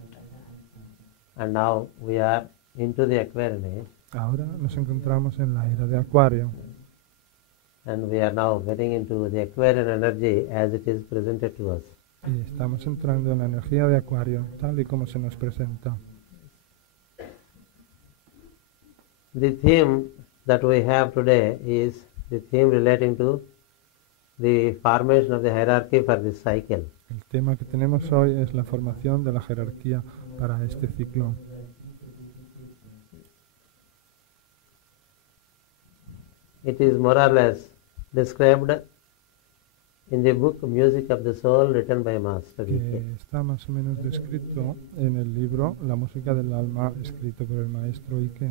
and now we are into the Aquarian age, Ahora nos encontramos en la era de Acuario and we are now getting into the Aquarian energy as it is presented to us. y estamos entrando en la energía de Acuario tal y como se nos presenta. The theme that we have today is the theme relating to the formation of the hierarchy for this cycle. El tema que tenemos hoy es la formación de la jerarquía para este ciclo. It is more or less described in the book Music of the Soul written by Master Que V.K. está más o menos descrito en el libro La música del alma, escrito por el maestro Ike.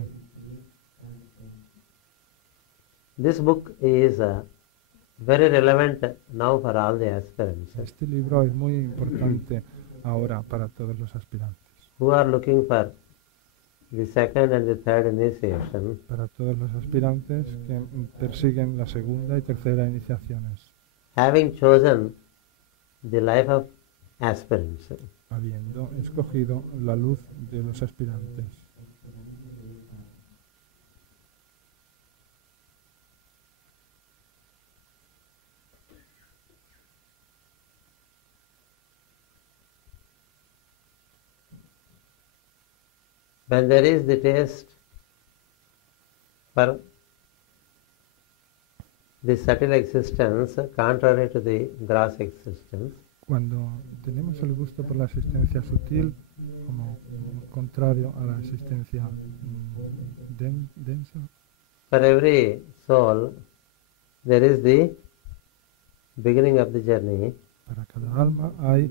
This book is very relevant now for all the aspirants Este libro es muy importante ahora para todos los aspirantes, who are looking for the second and the third initiation. para todos los aspirantes que persiguen la segunda y tercera iniciaciones, Having chosen the life of aspirants, habiendo escogido la luz de los aspirantes. when there is the taste for the subtle existence contrary to the gross existence, Cuando tenemos el gusto por la existencia sutil, como contrario a la existencia densa, for every soul there is the beginning of the journey, para cada alma hay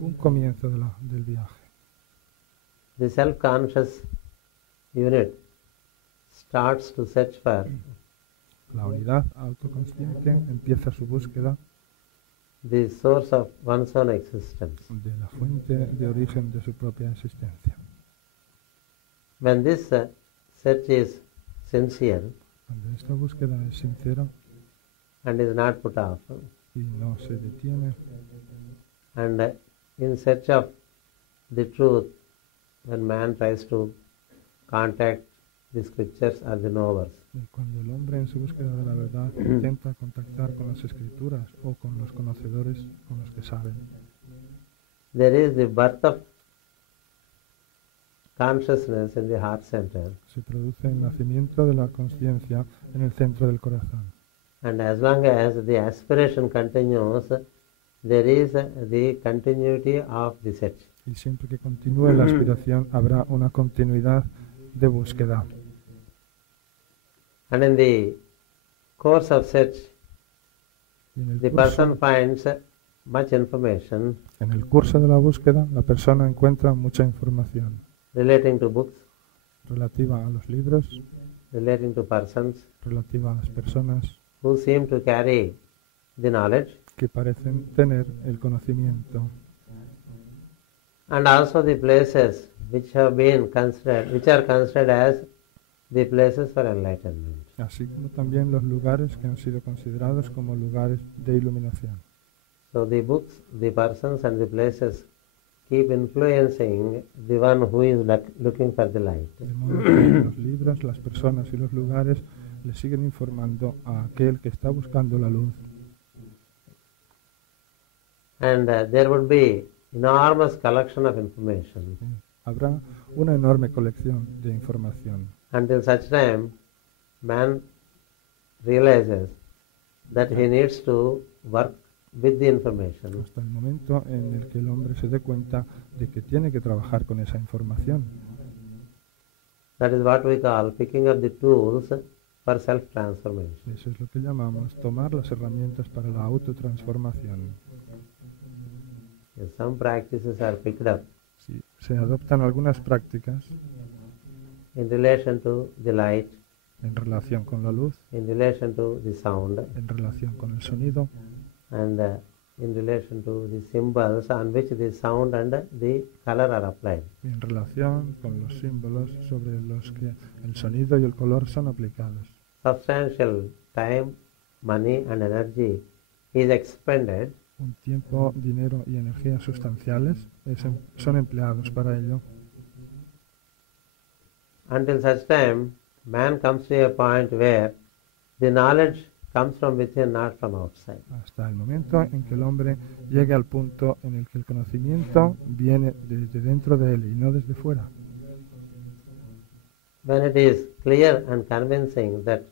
un comienzo del viaje. the self-conscious unit starts to search for la unidad autoconsciente empieza su búsqueda the source of one's own existence. de la fuente de origen de su propia existencia. When this search is sincere Cuando esta búsqueda es sincera and is not put off, y no se detiene, and in search of the truth, when man tries to contact the scriptures or the knowers, y cuando el hombre en su búsqueda de la verdad intenta contactar con las escrituras o con los conocedores, con los que saben, there is the birth of consciousness in the heart center, se produce el nacimiento de la conciencia en el centro del corazón. and as long as the aspiration continues, there is the continuity of the search. Y siempre que continúe la aspiración habrá una continuidad de búsqueda. And in the course of search, Y en the el person finds much information curso de la búsqueda la persona encuentra mucha información relating to books, relativa a los libros, relating to persons relativa a las personas who seem to carry the knowledge, que parecen tener el conocimiento, and also the places which have been considered, which are considered as the places for enlightenment. así como también los lugares que han sido considerados como lugares de iluminación. So the books, the persons and the places keep influencing the one who is looking for the light. De modo que los libros, las personas y los lugares le siguen informando a aquel que está buscando la luz. And there would be enormous collection of information Habrá una enorme colección de información until such time man realizes that he needs to work with the information. hasta el momento en el que el hombre se dé cuenta de que tiene que trabajar con esa información. That is what we call picking up the tools for self-transformation. Eso es lo que llamamos tomar las herramientas para la autotransformación. Yes, some practices are picked up Si se adoptan algunas prácticas in relation to the light, en relación con la luz, in relation to the sound, en relación con el sonido and in relation to the symbols on which the sound and the color are applied. y en relación con los símbolos sobre los que el sonido y el color son aplicados. Substantial time, money and energy is expended Un tiempo, dinero y energías sustanciales son empleados para ello until such time man comes to a point where the knowledge comes from within, not from outside. hasta el momento en que el hombre llegue al punto en el que el conocimiento viene desde dentro de él y no desde fuera. When it is clear and convincing that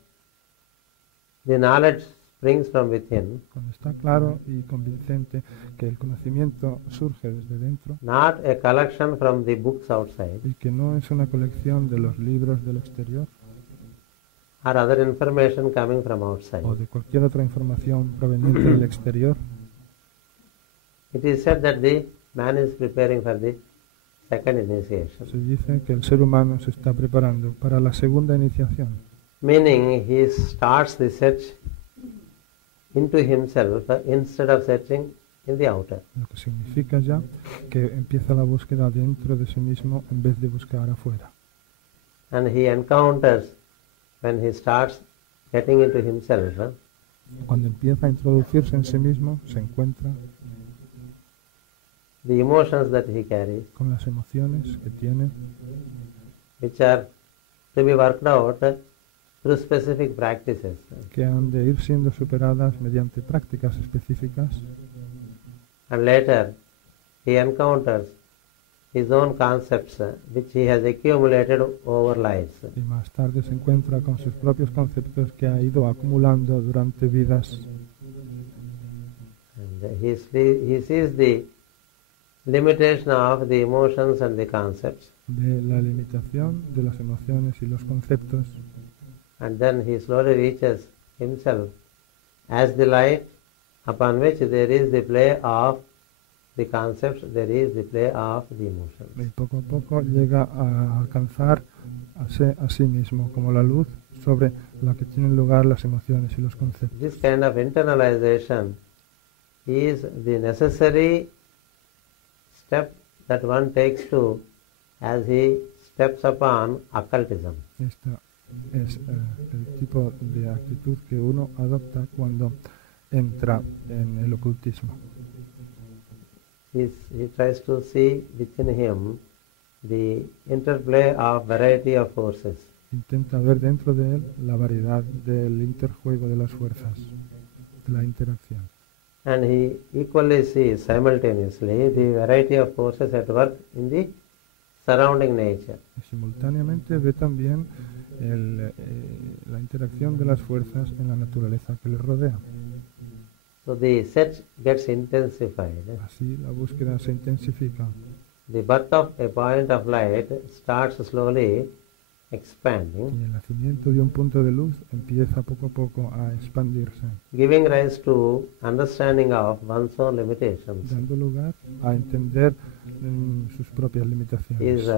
the knowledge springs from within, Cuando está claro y convincente que el conocimiento surge desde dentro not a collection from the books outside y que no es una colección de los libros del exterior or other information coming from outside. o de cualquier otra información proveniente del exterior, It is said that the man is preparing for the second initiation, se dice que el ser humano se está preparando para la segunda iniciación, meaning he starts the search into himself instead of searching in the outer. lo que significa ya que empieza la búsqueda dentro de sí mismo en vez de buscar afuera. And he encounters, when he starts getting into himself, Cuando empieza a introducirse en sí mismo, se encuentra the emotions that he carries, con las emociones que tiene, which are to be worked out through specific practices. que han de ir siendo superadas mediante prácticas específicas, And later he encounters his own concepts which he has accumulated over lives. y más tarde se encuentra con sus propios conceptos que ha ido acumulando durante vidas. And he sees the limitation of the emotions and the concepts, De la limitación de las emociones y los conceptos, and then he slowly reaches himself as the light upon which there is the play of the concepts, there is the play of the y emotions. poco a poco llega a alcanzar a sí mismo como la luz sobre la que tienen lugar las emociones y los conceptos. This kind of internalization is the necessary step that one takes to as he steps upon occultism. Esta es el tipo de actitud que uno adopta cuando entra en el ocultismo. He tries to see within him the interplay of variety of forces. Intenta ver dentro de él la variedad del interjuego de las fuerzas, de la interacción. And he equally sees simultaneously the variety of forces at work in the surrounding nature. Y simultáneamente ve también la interacción de las fuerzas en la naturaleza que les rodea. So the search gets intensified. Así la búsqueda se intensifica. The birth of a point of light starts slowly expanding, Y el nacimiento de un punto de luz empieza poco a poco a expandirse, giving rise to understanding of one's own limitations. dando lugar a entender sus propias He limitaciones. is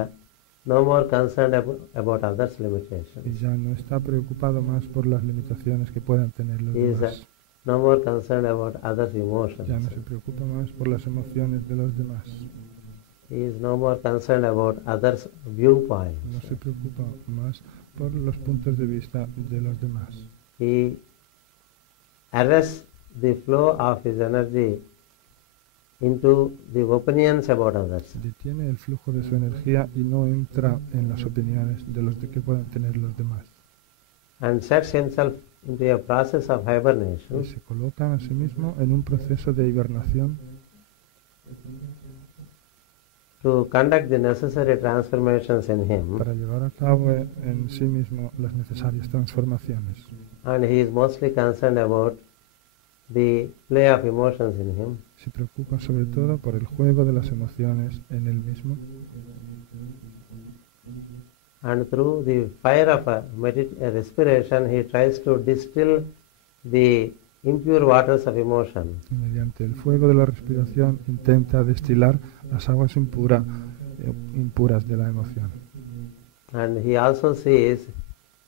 no more concerned about others' Y limitations. ya no está preocupado más por las limitaciones que puedan tener los He is demás. no more concerned about others' Ya emotions. no se preocupa más por las emociones de los demás. He is no more concerned about others' No viewpoints. se preocupa más por los puntos de vista de los demás. He arrests the flow of his energy into the opinions about others. Detiene el flujo de su energía y no entra en las opiniones de los que puedan tener los demás. And sets himself into a process of hibernation Y se colocan a sí mismo en un proceso de hibernación to conduct the necessary transformations in him, para llevar a cabo en sí mismo las necesarias transformaciones. and he is mostly concerned about the play of emotions in him, Se preocupa sobre todo por el juego de las emociones en él mismo, and through the fire of a respiration he tries to distill the impure waters of emotion. y mediante el fuego de la respiración intenta destilar las aguas impuras de la emoción. And he also sees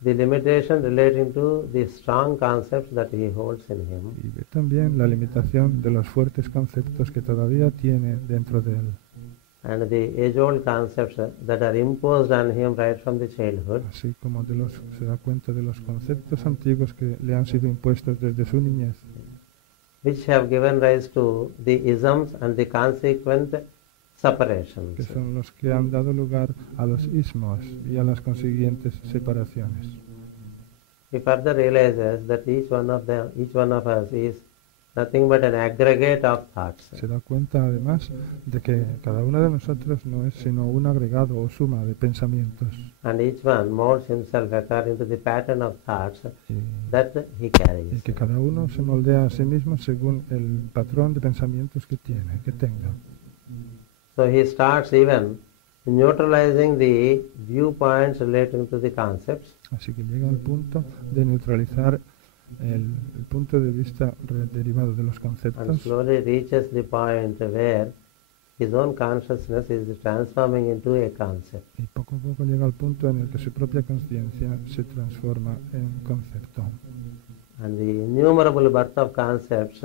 the limitation relating to the strong concepts that he holds in him, Y ve también la limitación de los fuertes conceptos que todavía tiene dentro de él, and the age-old concepts that are imposed on him right from the childhood, así como se da cuenta de los conceptos antiguos que le han sido impuestos desde su niñez, which have given rise to the isms and the consequent que separations. son los que han dado lugar a los ismos y a las consiguientes separaciones. He further realizes that each one of us is nothing but an aggregate of thoughts, Se da cuenta además de que cada uno de nosotros no es sino un agregado o suma de pensamientos and each one molds himself according to the pattern of thoughts y that he carries. que cada uno se moldea a sí mismo según el patrón de pensamientos que tenga. So he starts even neutralizing the viewpoints relating to the concepts, Así que llega al punto de neutralizar el punto de vista derivado de los and conceptos slowly reaches the point where his own consciousness is transforming into a concept. y poco a poco llega al punto en el que su propia conciencia se transforma en concepto. And the innumerable birth of concepts,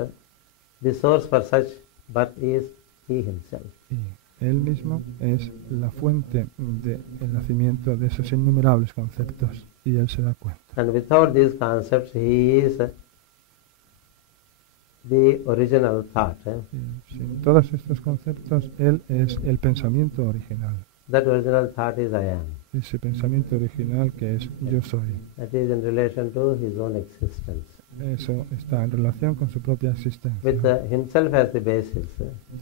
the source for such birth is he himself. Y él mismo es la fuente del nacimiento de esos innumerables conceptos y él se da cuenta. And without these concepts, he is the original thought. Y sin todos estos conceptos, él es el pensamiento original. That original thought is I am. Ese pensamiento original que es yo soy. That is in relation to his own existence, Eso está en relación con su propia existencia. with himself as the basis.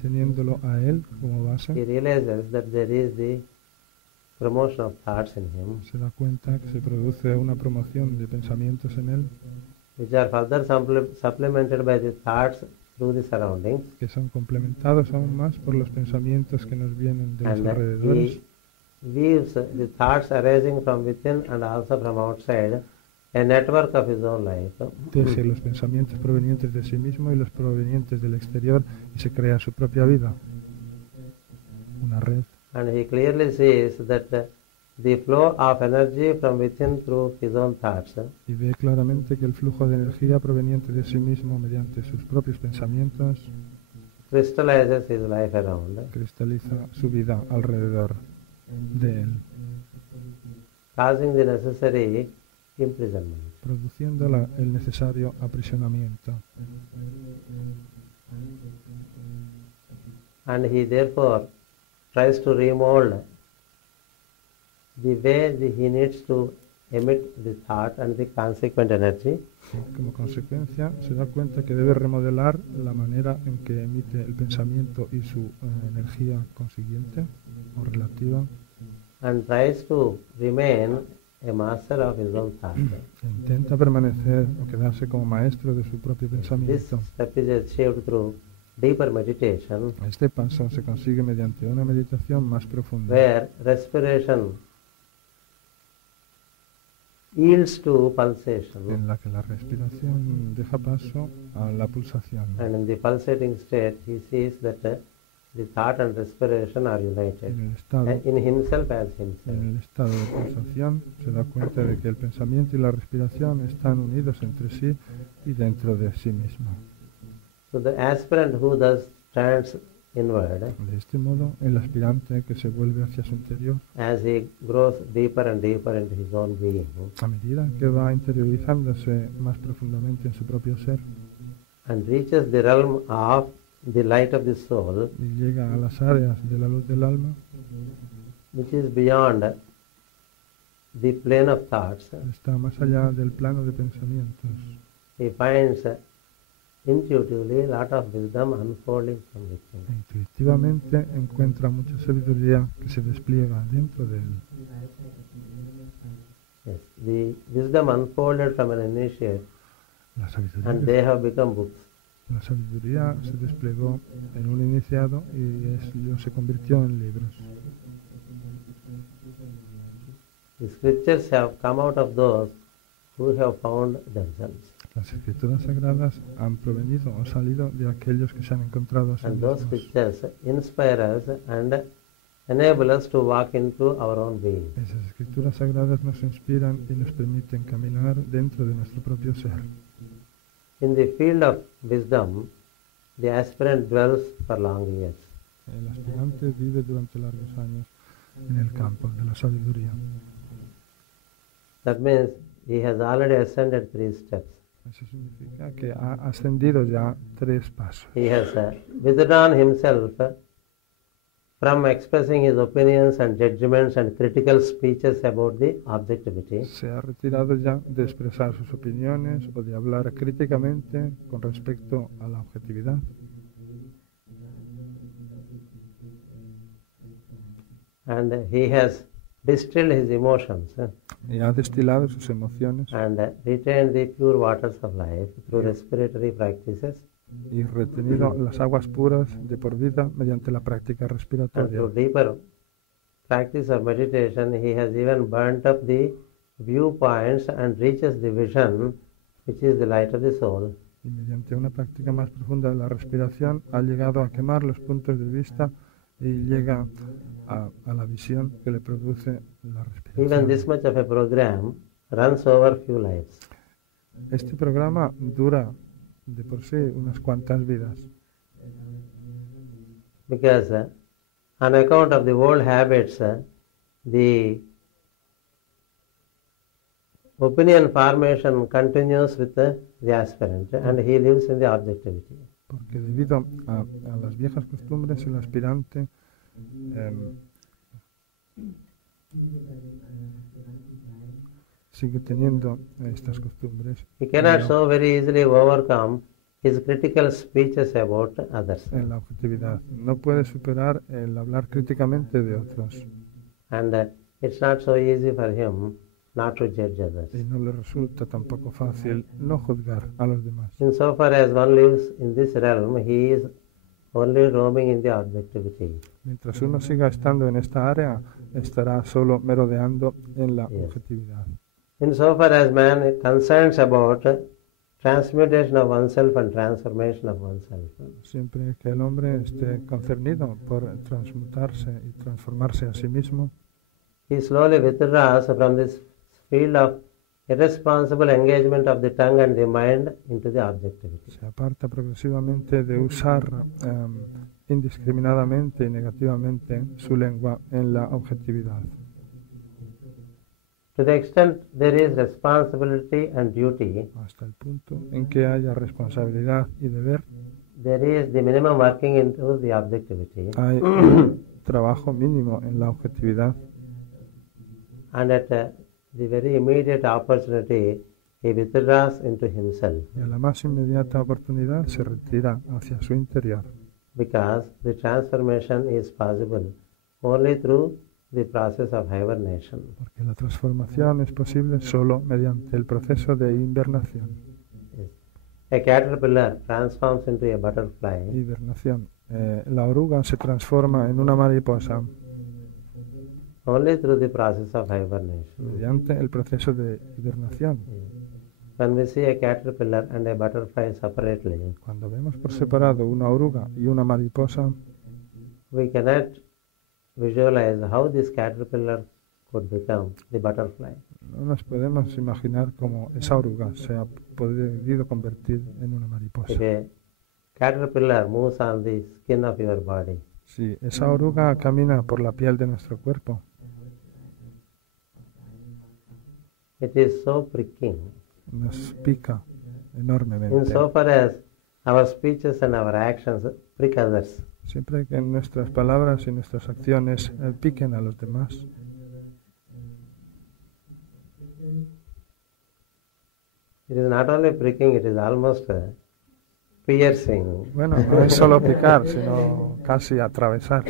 Teniéndolo a él como He base, realizes that there is the promotion of thoughts in him, se da cuenta que se produce una promoción de pensamientos en él which are further supplemented by the thoughts through the surroundings. que son complementados aún más por los pensamientos que nos vienen de los And alrededores. he weaves the thoughts arising from within and also from outside a network of his own life. Teje los pensamientos provenientes de sí mismo y los provenientes del exterior y se crea su propia vida. Una red. And he clearly sees that the flow of energy from within through his own thoughts y ve claramente que el flujo de energía proveniente de sí mismo mediante sus propios pensamientos crystallizes his life around, cristaliza su vida alrededor de él, causing the necessary imprisonment. produciendo el necesario aprisionamiento. And he therefore tries to remold the way he needs to emit the thought and the consequent energy. Como consecuencia, se da cuenta que debe remodelar la manera en que emite el pensamiento y su energía consiguiente o relativa. And tries to remain a master of his own thought. E intenta permanecer o quedarse como maestro de su propio This pensamiento. step is achieved through deeper meditation, Este paso se consigue mediante una meditación más profunda, where respiration yields to pulsation, en la que la respiración deja paso a la pulsación. and in the pulsating state he sees that the thought and respiration are united in himself as En himself. el estado de pulsación se da cuenta de que el pensamiento y la respiración están unidos entre sí y dentro de sí mismo. So the aspirant who thus turns inward, De este modo, el aspirante que se vuelve hacia su interior, as he grows deeper and deeper into his own being, a medida que va interiorizándose más profundamente en su propio ser and reaches the realm of the light of the soul, y llega a las áreas de la luz del alma, which is beyond the plane of thoughts, está más allá del plano de pensamientos. he finds intuitively a lot of wisdom unfolding from within. E intuitivamente encuentra mucha sabiduría que se despliega dentro de él. Yes, the wisdom unfolded from an initiate, La and sabiduría, they have become books. la sabiduría se desplegó en un iniciado y se convirtió en libros. The scriptures have come out of those who have found themselves, Las escrituras sagradas han provenido o salido de aquellos que se han encontrado a sí and those mismos. scriptures inspire us and enable us to walk into our own being. Esas escrituras sagradas nos inspiran y nos permiten caminar dentro de nuestro propio ser. In the field of wisdom, the aspirant dwells for long years. El aspirante vive durante largos años en el campo de la sabiduría. That means he has already ascended 3 steps. Eso significa que ha ascendido ya 3 pasos. He has withdrawn himself from expressing his opinions and judgments and critical speeches about the objectivity, Se ha retirado ya de expresar sus opiniones o de hablar críticamente con respecto a la objetividad. and he has distilled his emotions Y ha destilado sus emociones and retained the pure waters of life through respiratory practices, y retenido las aguas puras de por vida mediante la práctica and respiratoria. through deeper practice of meditation he has even burnt up the viewpoints and reaches the vision, which is the light of the soul. Y mediante una práctica más profunda de la respiración ha llegado a quemar los puntos de vista y llega a la visión que le produce la Even this respiración. much of a program runs over few lives. Este programa dura de por sí unas cuantas vidas, Because on account of the old habits, the opinion formation continues with the aspirant and he lives in the objectivity. porque debido a las viejas costumbres el aspirante sigue teniendo estas costumbres He cannot en la- so very easily overcome his critical speeches about others. en la objetividad. No puede superar el hablar críticamente de otros And it's not so easy for him not to judge others. y no le resulta tampoco fácil no juzgar a los demás. Insofar as one lives in this realm, he is only roaming in the objectivity. Mientras uno siga estando en esta área, estará solo merodeando en la Yes. objetividad. Insofar as man concerns about transmutation of oneself and transformation of oneself, Siempre que el hombre esté concernido por transmutarse y transformarse a sí mismo, he slowly withdraws from this field of irresponsible engagement of the tongue and the mind into the objectivity. Se aparta progresivamente de usar indiscriminadamente y negativamente su lengua en la objetividad. To the extent there is responsibility and duty, Hasta el punto en que haya responsabilidad y deber, there is the minimum working into the objectivity, hay un trabajo mínimo en la objetividad, and at the very immediate opportunity, he withdraws into himself, y a la más inmediata oportunidad se retira hacia su interior, because the transformation is possible only through the process of hibernation. porque la transformación es posible solo mediante el proceso de hibernación. Yes. A caterpillar transforms into a butterfly Hibernación. La oruga se transforma en una mariposa only through the process of hibernation. mediante el proceso de hibernación. When we see a caterpillar and a butterfly separately, Cuando vemos por separado una oruga y una mariposa, we cannot visualize how this caterpillar could become the butterfly. no nos podemos imaginar cómo esa oruga se ha podido convertir en una mariposa. If a caterpillar moves on the skin of your body, Si esa oruga camina por la piel de nuestro cuerpo, it is so pricking. nos pica enormemente. Insofar as our speeches and our actions prick others, Siempre que nuestras palabras y nuestras acciones piquen a los demás, it is not only pricking, it is almost piercing. bueno, no es solo picar, sino casi atravesar.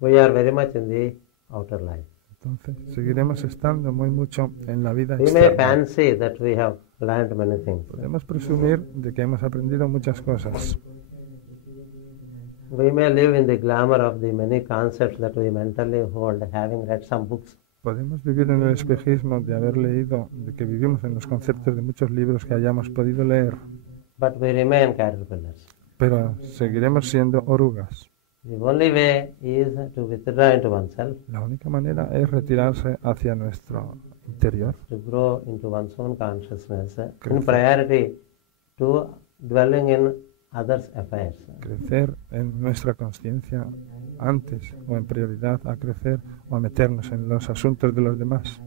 We are very much in the outer life. Entonces, seguiremos estando muy mucho en la vida We may externa. fancy that we have learned many things. Podemos presumir de que hemos aprendido muchas cosas. We may live in the glamour of the many concepts that we mentally hold, having read some books. Podemos vivir en el espejismo de haber leído, de que vivimos en los conceptos de muchos libros que hayamos podido leer, But we remain caterpillars. pero seguiremos siendo orugas. The only way is to withdraw into oneself, La única manera es retirarse hacia nuestro interior, to grow into one's own consciousness in Crecer. priority to dwelling in others' affairs. crecer en nuestra conciencia antes o en prioridad a crecer o a meternos en los asuntos de los demás.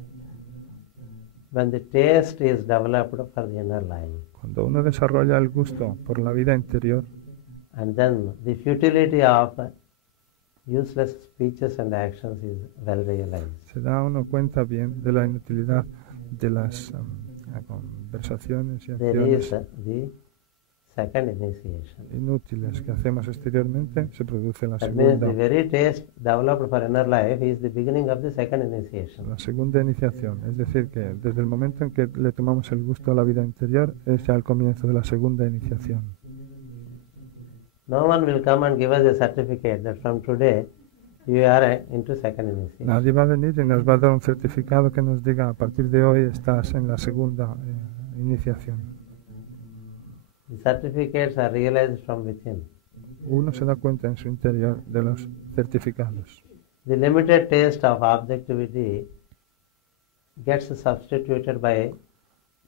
When the taste is developed for the inner life, Cuando uno desarrolla el gusto por la vida interior, and then the futility of useless speeches and actions is well realized. se da uno cuenta bien de la inutilidad de las conversaciones y There is acciones the second initiation. inútiles que hacemos exteriormente, se produce la That means the segunda, very taste developed for inner life is the beginning of the second initiation. la segunda iniciación. Es decir, que desde el momento en que le tomamos el gusto a la vida interior, es ya el comienzo de la segunda iniciación. No one will come and give us a certificate that from today you are into second initiation. Nadie va a venir y nos va a dar un certificado que nos diga a partir de hoy estás en la segunda iniciación. The certificates are realized from within. Uno se da cuenta en su interior de los certificados. The limited taste of objectivity gets substituted by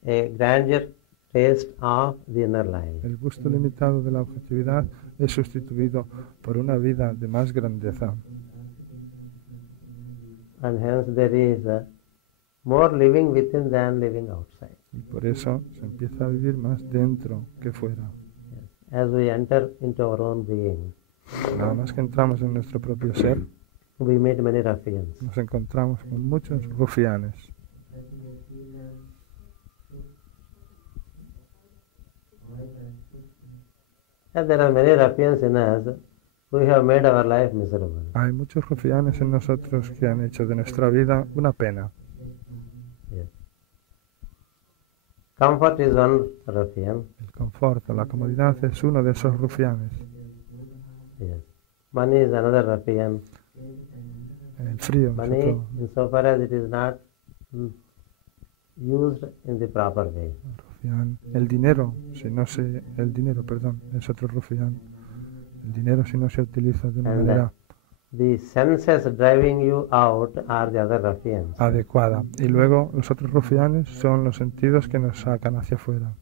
a grandeur taste of the inner life. El gusto limitado de la objetividad es sustituido por una vida de más grandeza. And hence there is more living within than living outside. Y por eso se empieza a vivir más dentro que fuera. As we enter into our own being, Nada más que entramos en nuestro propio ser, we meet many ruffians. nos encontramos con muchos rufianes. And there are many ruffians in us who have made our life miserable. Hay muchos rufianes en nosotros que han hecho de nuestra vida una pena. Yes. Comfort is one ruffian. El confort o la comodidad es uno de esos rufianes. Yes. Money is another ruffian. El frío es Money, otro insofar as it is not used in the proper way. rufián. El dinero, perdón, es otro rufián. El dinero si no se utiliza de una And manera the senses driving you out are the other ruffians. adecuada. Y luego los otros rufianes son los sentidos que nos sacan hacia afuera.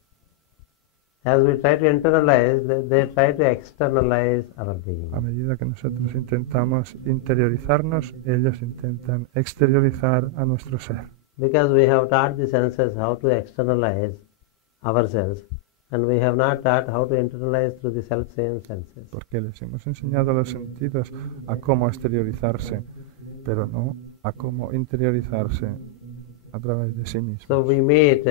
As we try to internalize, they try to externalize our being. A medida que nosotros intentamos interiorizarnos, ellos intentan exteriorizar a nuestro ser. Because we have taught the senses how to externalize ourselves, and we have not taught how to internalize through the self-same senses. Porque les hemos enseñado a los sentidos a cómo exteriorizarse, pero no a cómo interiorizarse a través de sí mismos. So we meet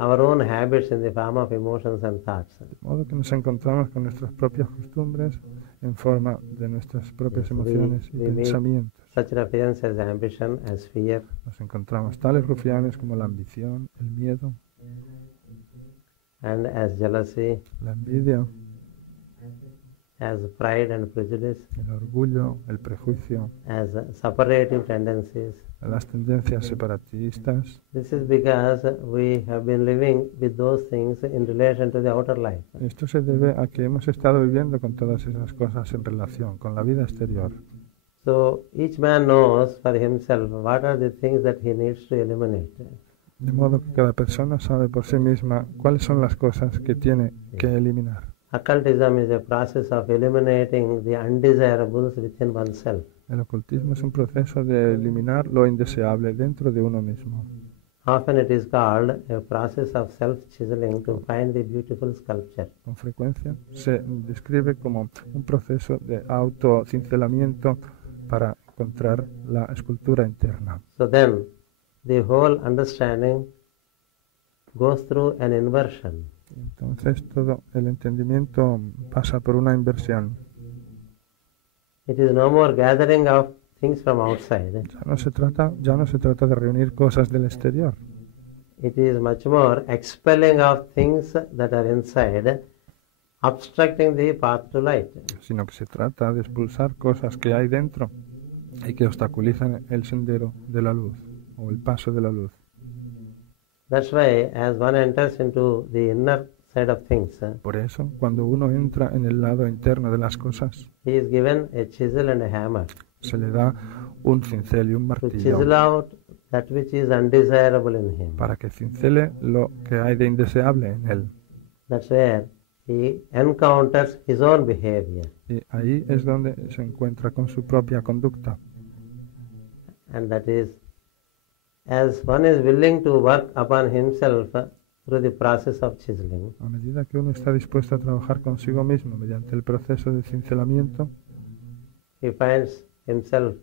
our own habits in the form of emotions and thoughts. De modo que nos encontramos con nuestras propias costumbres en forma de nuestras propias emociones y pensamientos. Such ruffians as ambition, as fear, Nos encontramos tales rufianes como la ambición, el miedo, and as jealousy, la envidia, as pride and prejudice, el orgullo, el prejuicio, as separative tendencies. las tendencias separatistas. This is because we have been living with those things in relation to the outer life. Esto se debe a que hemos estado viviendo con todas esas cosas en relación con la vida exterior. So each man knows for himself what are the things that he needs to eliminate. De modo que cada persona sabe por sí misma cuáles son las cosas que tiene que eliminar. Occultism is a process of eliminating the undesirables within oneself. El ocultismo es un proceso de eliminar lo indeseable dentro de uno mismo. Often it is called a process of self-chiseling to find the beautiful sculpture. Con frecuencia se describe como un proceso de autocincelamiento para encontrar la escultura interna. So then, the whole understanding goes through an inversion. Entonces todo el entendimiento pasa por una inversión. It is no more gathering of things from outside. Ya no se trata de reunir cosas del exterior. It is much more expelling of things that are inside, obstructing the path to light. Sino que se trata de expulsar cosas que hay dentro y que obstaculizan el sendero de la luz o el paso de la luz. That's why as one enters into the inner side of things, Por eso, cuando uno entra en el lado interno de las cosas, he is given a chisel and a hammer se le da un cincel y un to martillo chisel out that which is undesirable in him. para que cincele lo que hay de indeseable en él. That's where he encounters his own behavior. Y ahí es donde se encuentra con su propia conducta. And that is, as one is willing to work upon himself through the process of chiseling, A medida que uno está dispuesto a trabajar consigo mismo mediante el proceso de cincelamiento, he finds himself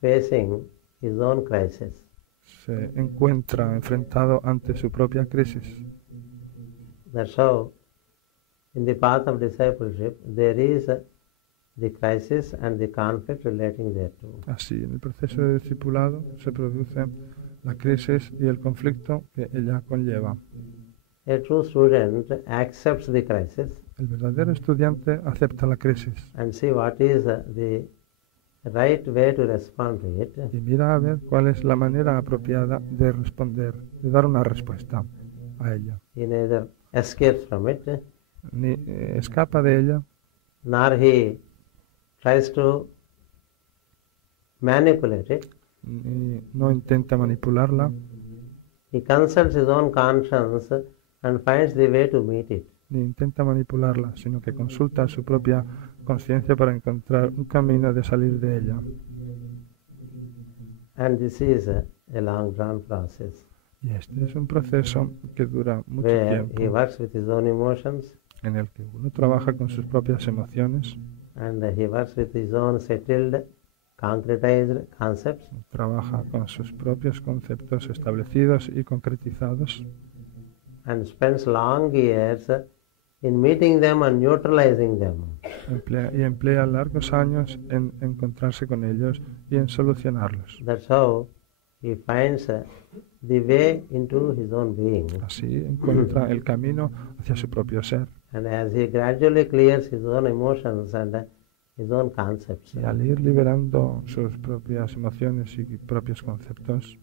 facing his own crisis. se encuentra enfrentado ante su propia crisis. That's how, in the path of discipleship, there is the crisis and the conflict relating thereto. Así, en el proceso de discipulado se produce la crisis y el conflicto que ella conlleva. A true student accepts the crisis El verdadero estudiante acepta la crisis and see what is the right way to respond to it, y mira a ver cuál es la manera apropiada de responder, de dar una respuesta a ella. he neither escapes from it, Ni escapa de ella, nor he tries to manipulate it. ni no intenta manipularla, He consults his own conscience and finds the way to meet it. ni intenta manipularla, sino que consulta su propia conciencia para encontrar un camino de salir de ella. And this is a long drawn process Y este es un proceso que dura mucho where he tiempo, works with his own emotions en el que uno trabaja con sus propias emociones, and he works with his own settled, concretized concepts, trabaja con sus propios conceptos establecidos y concretizados, and spends long years in meeting them and neutralizing them. emplea largos años en encontrarse con ellos y en solucionarlos. That's how he finds the way into his own being. Así encuentra el camino hacia su propio ser. And as he gradually clears his own emotions and his own concepts, Y al ir liberando sus propias emociones y propios conceptos,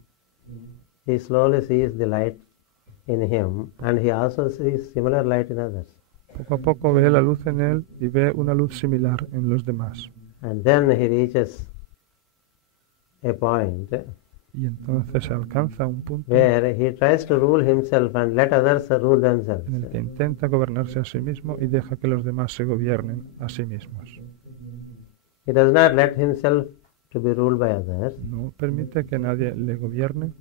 he slowly sees the light in him and he also sees similar light in others. poco a poco ve la luz en él y ve una luz similar en los demás. And then he reaches a point Y entonces alcanza un punto where he tries to rule himself and let others rule themselves. en el que intenta gobernarse a sí mismo y deja que los demás se gobiernen a sí mismos. He does not let himself to be ruled by others, No permite que nadie le gobierne,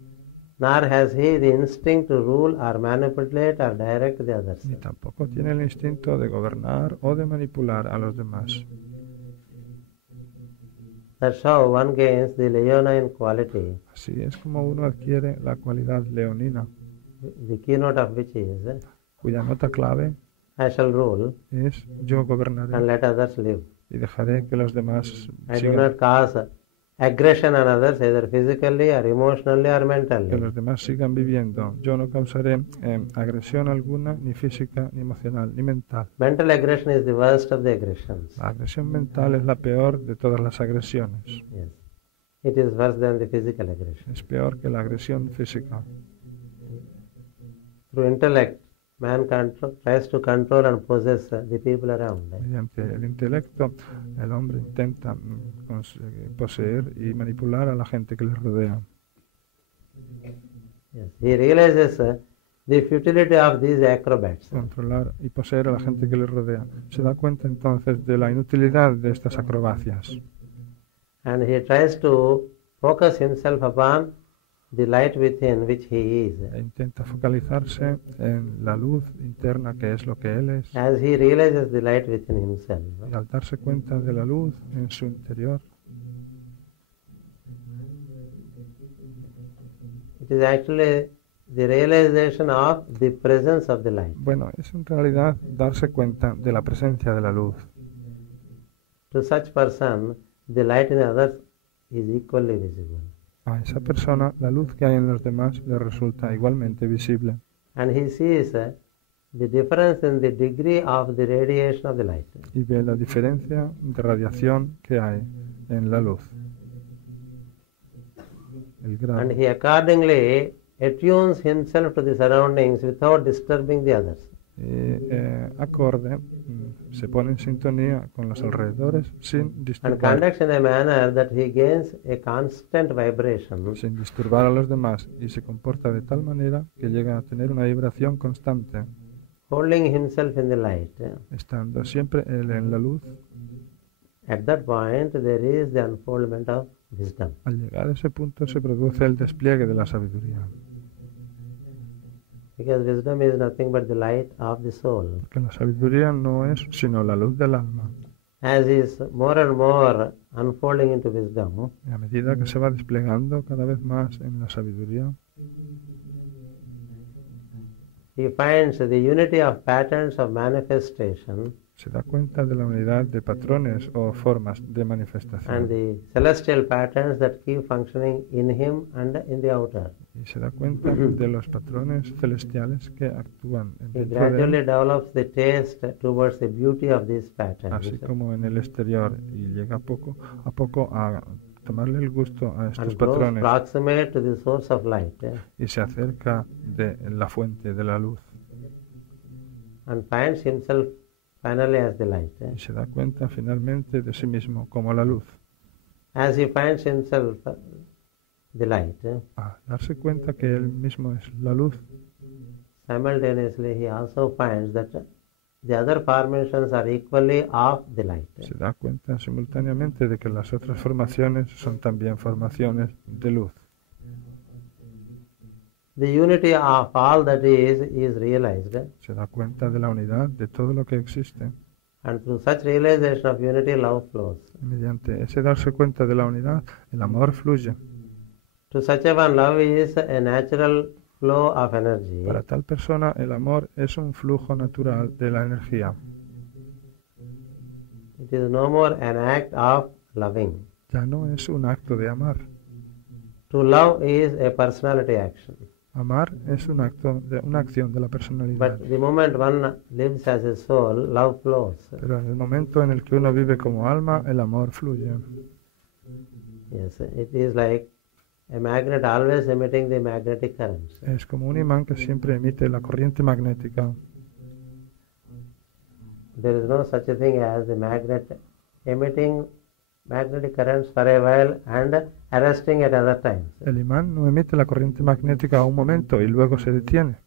nor has he the instinct to rule or manipulate or direct the others. ni tampoco tiene el instinto de gobernar o de manipular a los demás. That's how one gains the leonine quality, Así es como uno adquiere la cualidad leonina, the keynote of which is, cuya nota clave I shall rule es yo and gobernaré let others live. y dejaré que los demás I do sigan, not cause aggression on others either physically or emotionally or que mentally. los demás sigan viviendo. Yo no causaré agresión alguna, ni física, ni emocional, ni mental. Mental aggression is the worst of the aggressions. La agresión mental es la peor de todas las agresiones. Yes. It is worse than the physical aggression. Es peor que la agresión física. Through intellect, man tries to control and possess the people around. Mediante el intelecto, el hombre intenta poseer y manipular a la gente que le rodea. Yes. He realizes the futility of these acrobats. Controlar y poseer a la gente que le rodea. Se da cuenta entonces de la inutilidad de estas acrobacias. And he tries to focus himself upon the light within which he is. E intenta focalizarse en la luz interna que es lo que él es. As he realizes the light within himself, Y al darse cuenta de la luz en su interior, it is actually the realization of the presence of the light. bueno, es en realidad darse cuenta de la presencia de la luz. To such person, the light in others is equally visible. A esa persona, la luz que hay en los demás le resulta igualmente visible. And he sees the difference in the degree of the radiation of the light. Y ve la diferencia de radiación que hay en la luz. El grado. And he accordingly attunes himself to the surroundings without disturbing the others. Acorde se pone en sintonía con los alrededores And conducts in a manner that he gains a constant vibration sin disturbar a los demás y se comporta de tal manera que llega a tener una vibración constante, holding himself in the light. estando siempre él en la luz. At that point, there is the unfoldment of wisdom. Al llegar a ese punto se produce el despliegue de la sabiduría, Because wisdom is nothing but the light of the soul. porque la sabiduría no es sino la luz del alma. As he is more and more unfolding into wisdom, Y a medida que se va desplegando cada vez más en la sabiduría, he finds the unity of patterns of manifestation se da cuenta de la unidad de patrones o formas de and manifestación the celestial patterns that keep functioning in him and in the outer. y se da cuenta de los patrones celestiales que actúan He dentro de gradually él, develops the taste towards the beauty of these patterns. así como en el exterior, y llega poco a tomarle el gusto a estos And grows patrones proximate to the source of light, y se acerca de la fuente de la luz and finds himself finally as the light. y se da cuenta finalmente de sí mismo como la luz. As he finds himself the light, A darse cuenta que él mismo es la luz, simultaneously he also finds that the other formations are equally of the light. se da cuenta simultáneamente de que las otras formaciones son también formaciones de luz. The unity of all that is realized, Se da cuenta de la unidad de todo lo que existe. and through such realization of unity, love flows. Y mediante ese darse cuenta de la unidad, el amor fluye. To such a one, love is a natural flow of energy, Para tal persona, el amor es un flujo natural de la energía. it is no more an act of loving. Ya no es un acto de amar. To love is a personality action. Amar es un acto de una acción de la personalidad. But the moment one lives as a soul, love flows. Pero en el momento en el que uno vive como alma, el amor fluye. Yes, it is like a magnet always emitting the magnetic currents. Es como un imán que siempre emite la corriente magnética. There is no such a thing as the magnet emitting magnetic currents for a while and arresting at other times. El imán no emite la corriente magnética a un momento y luego se detiene.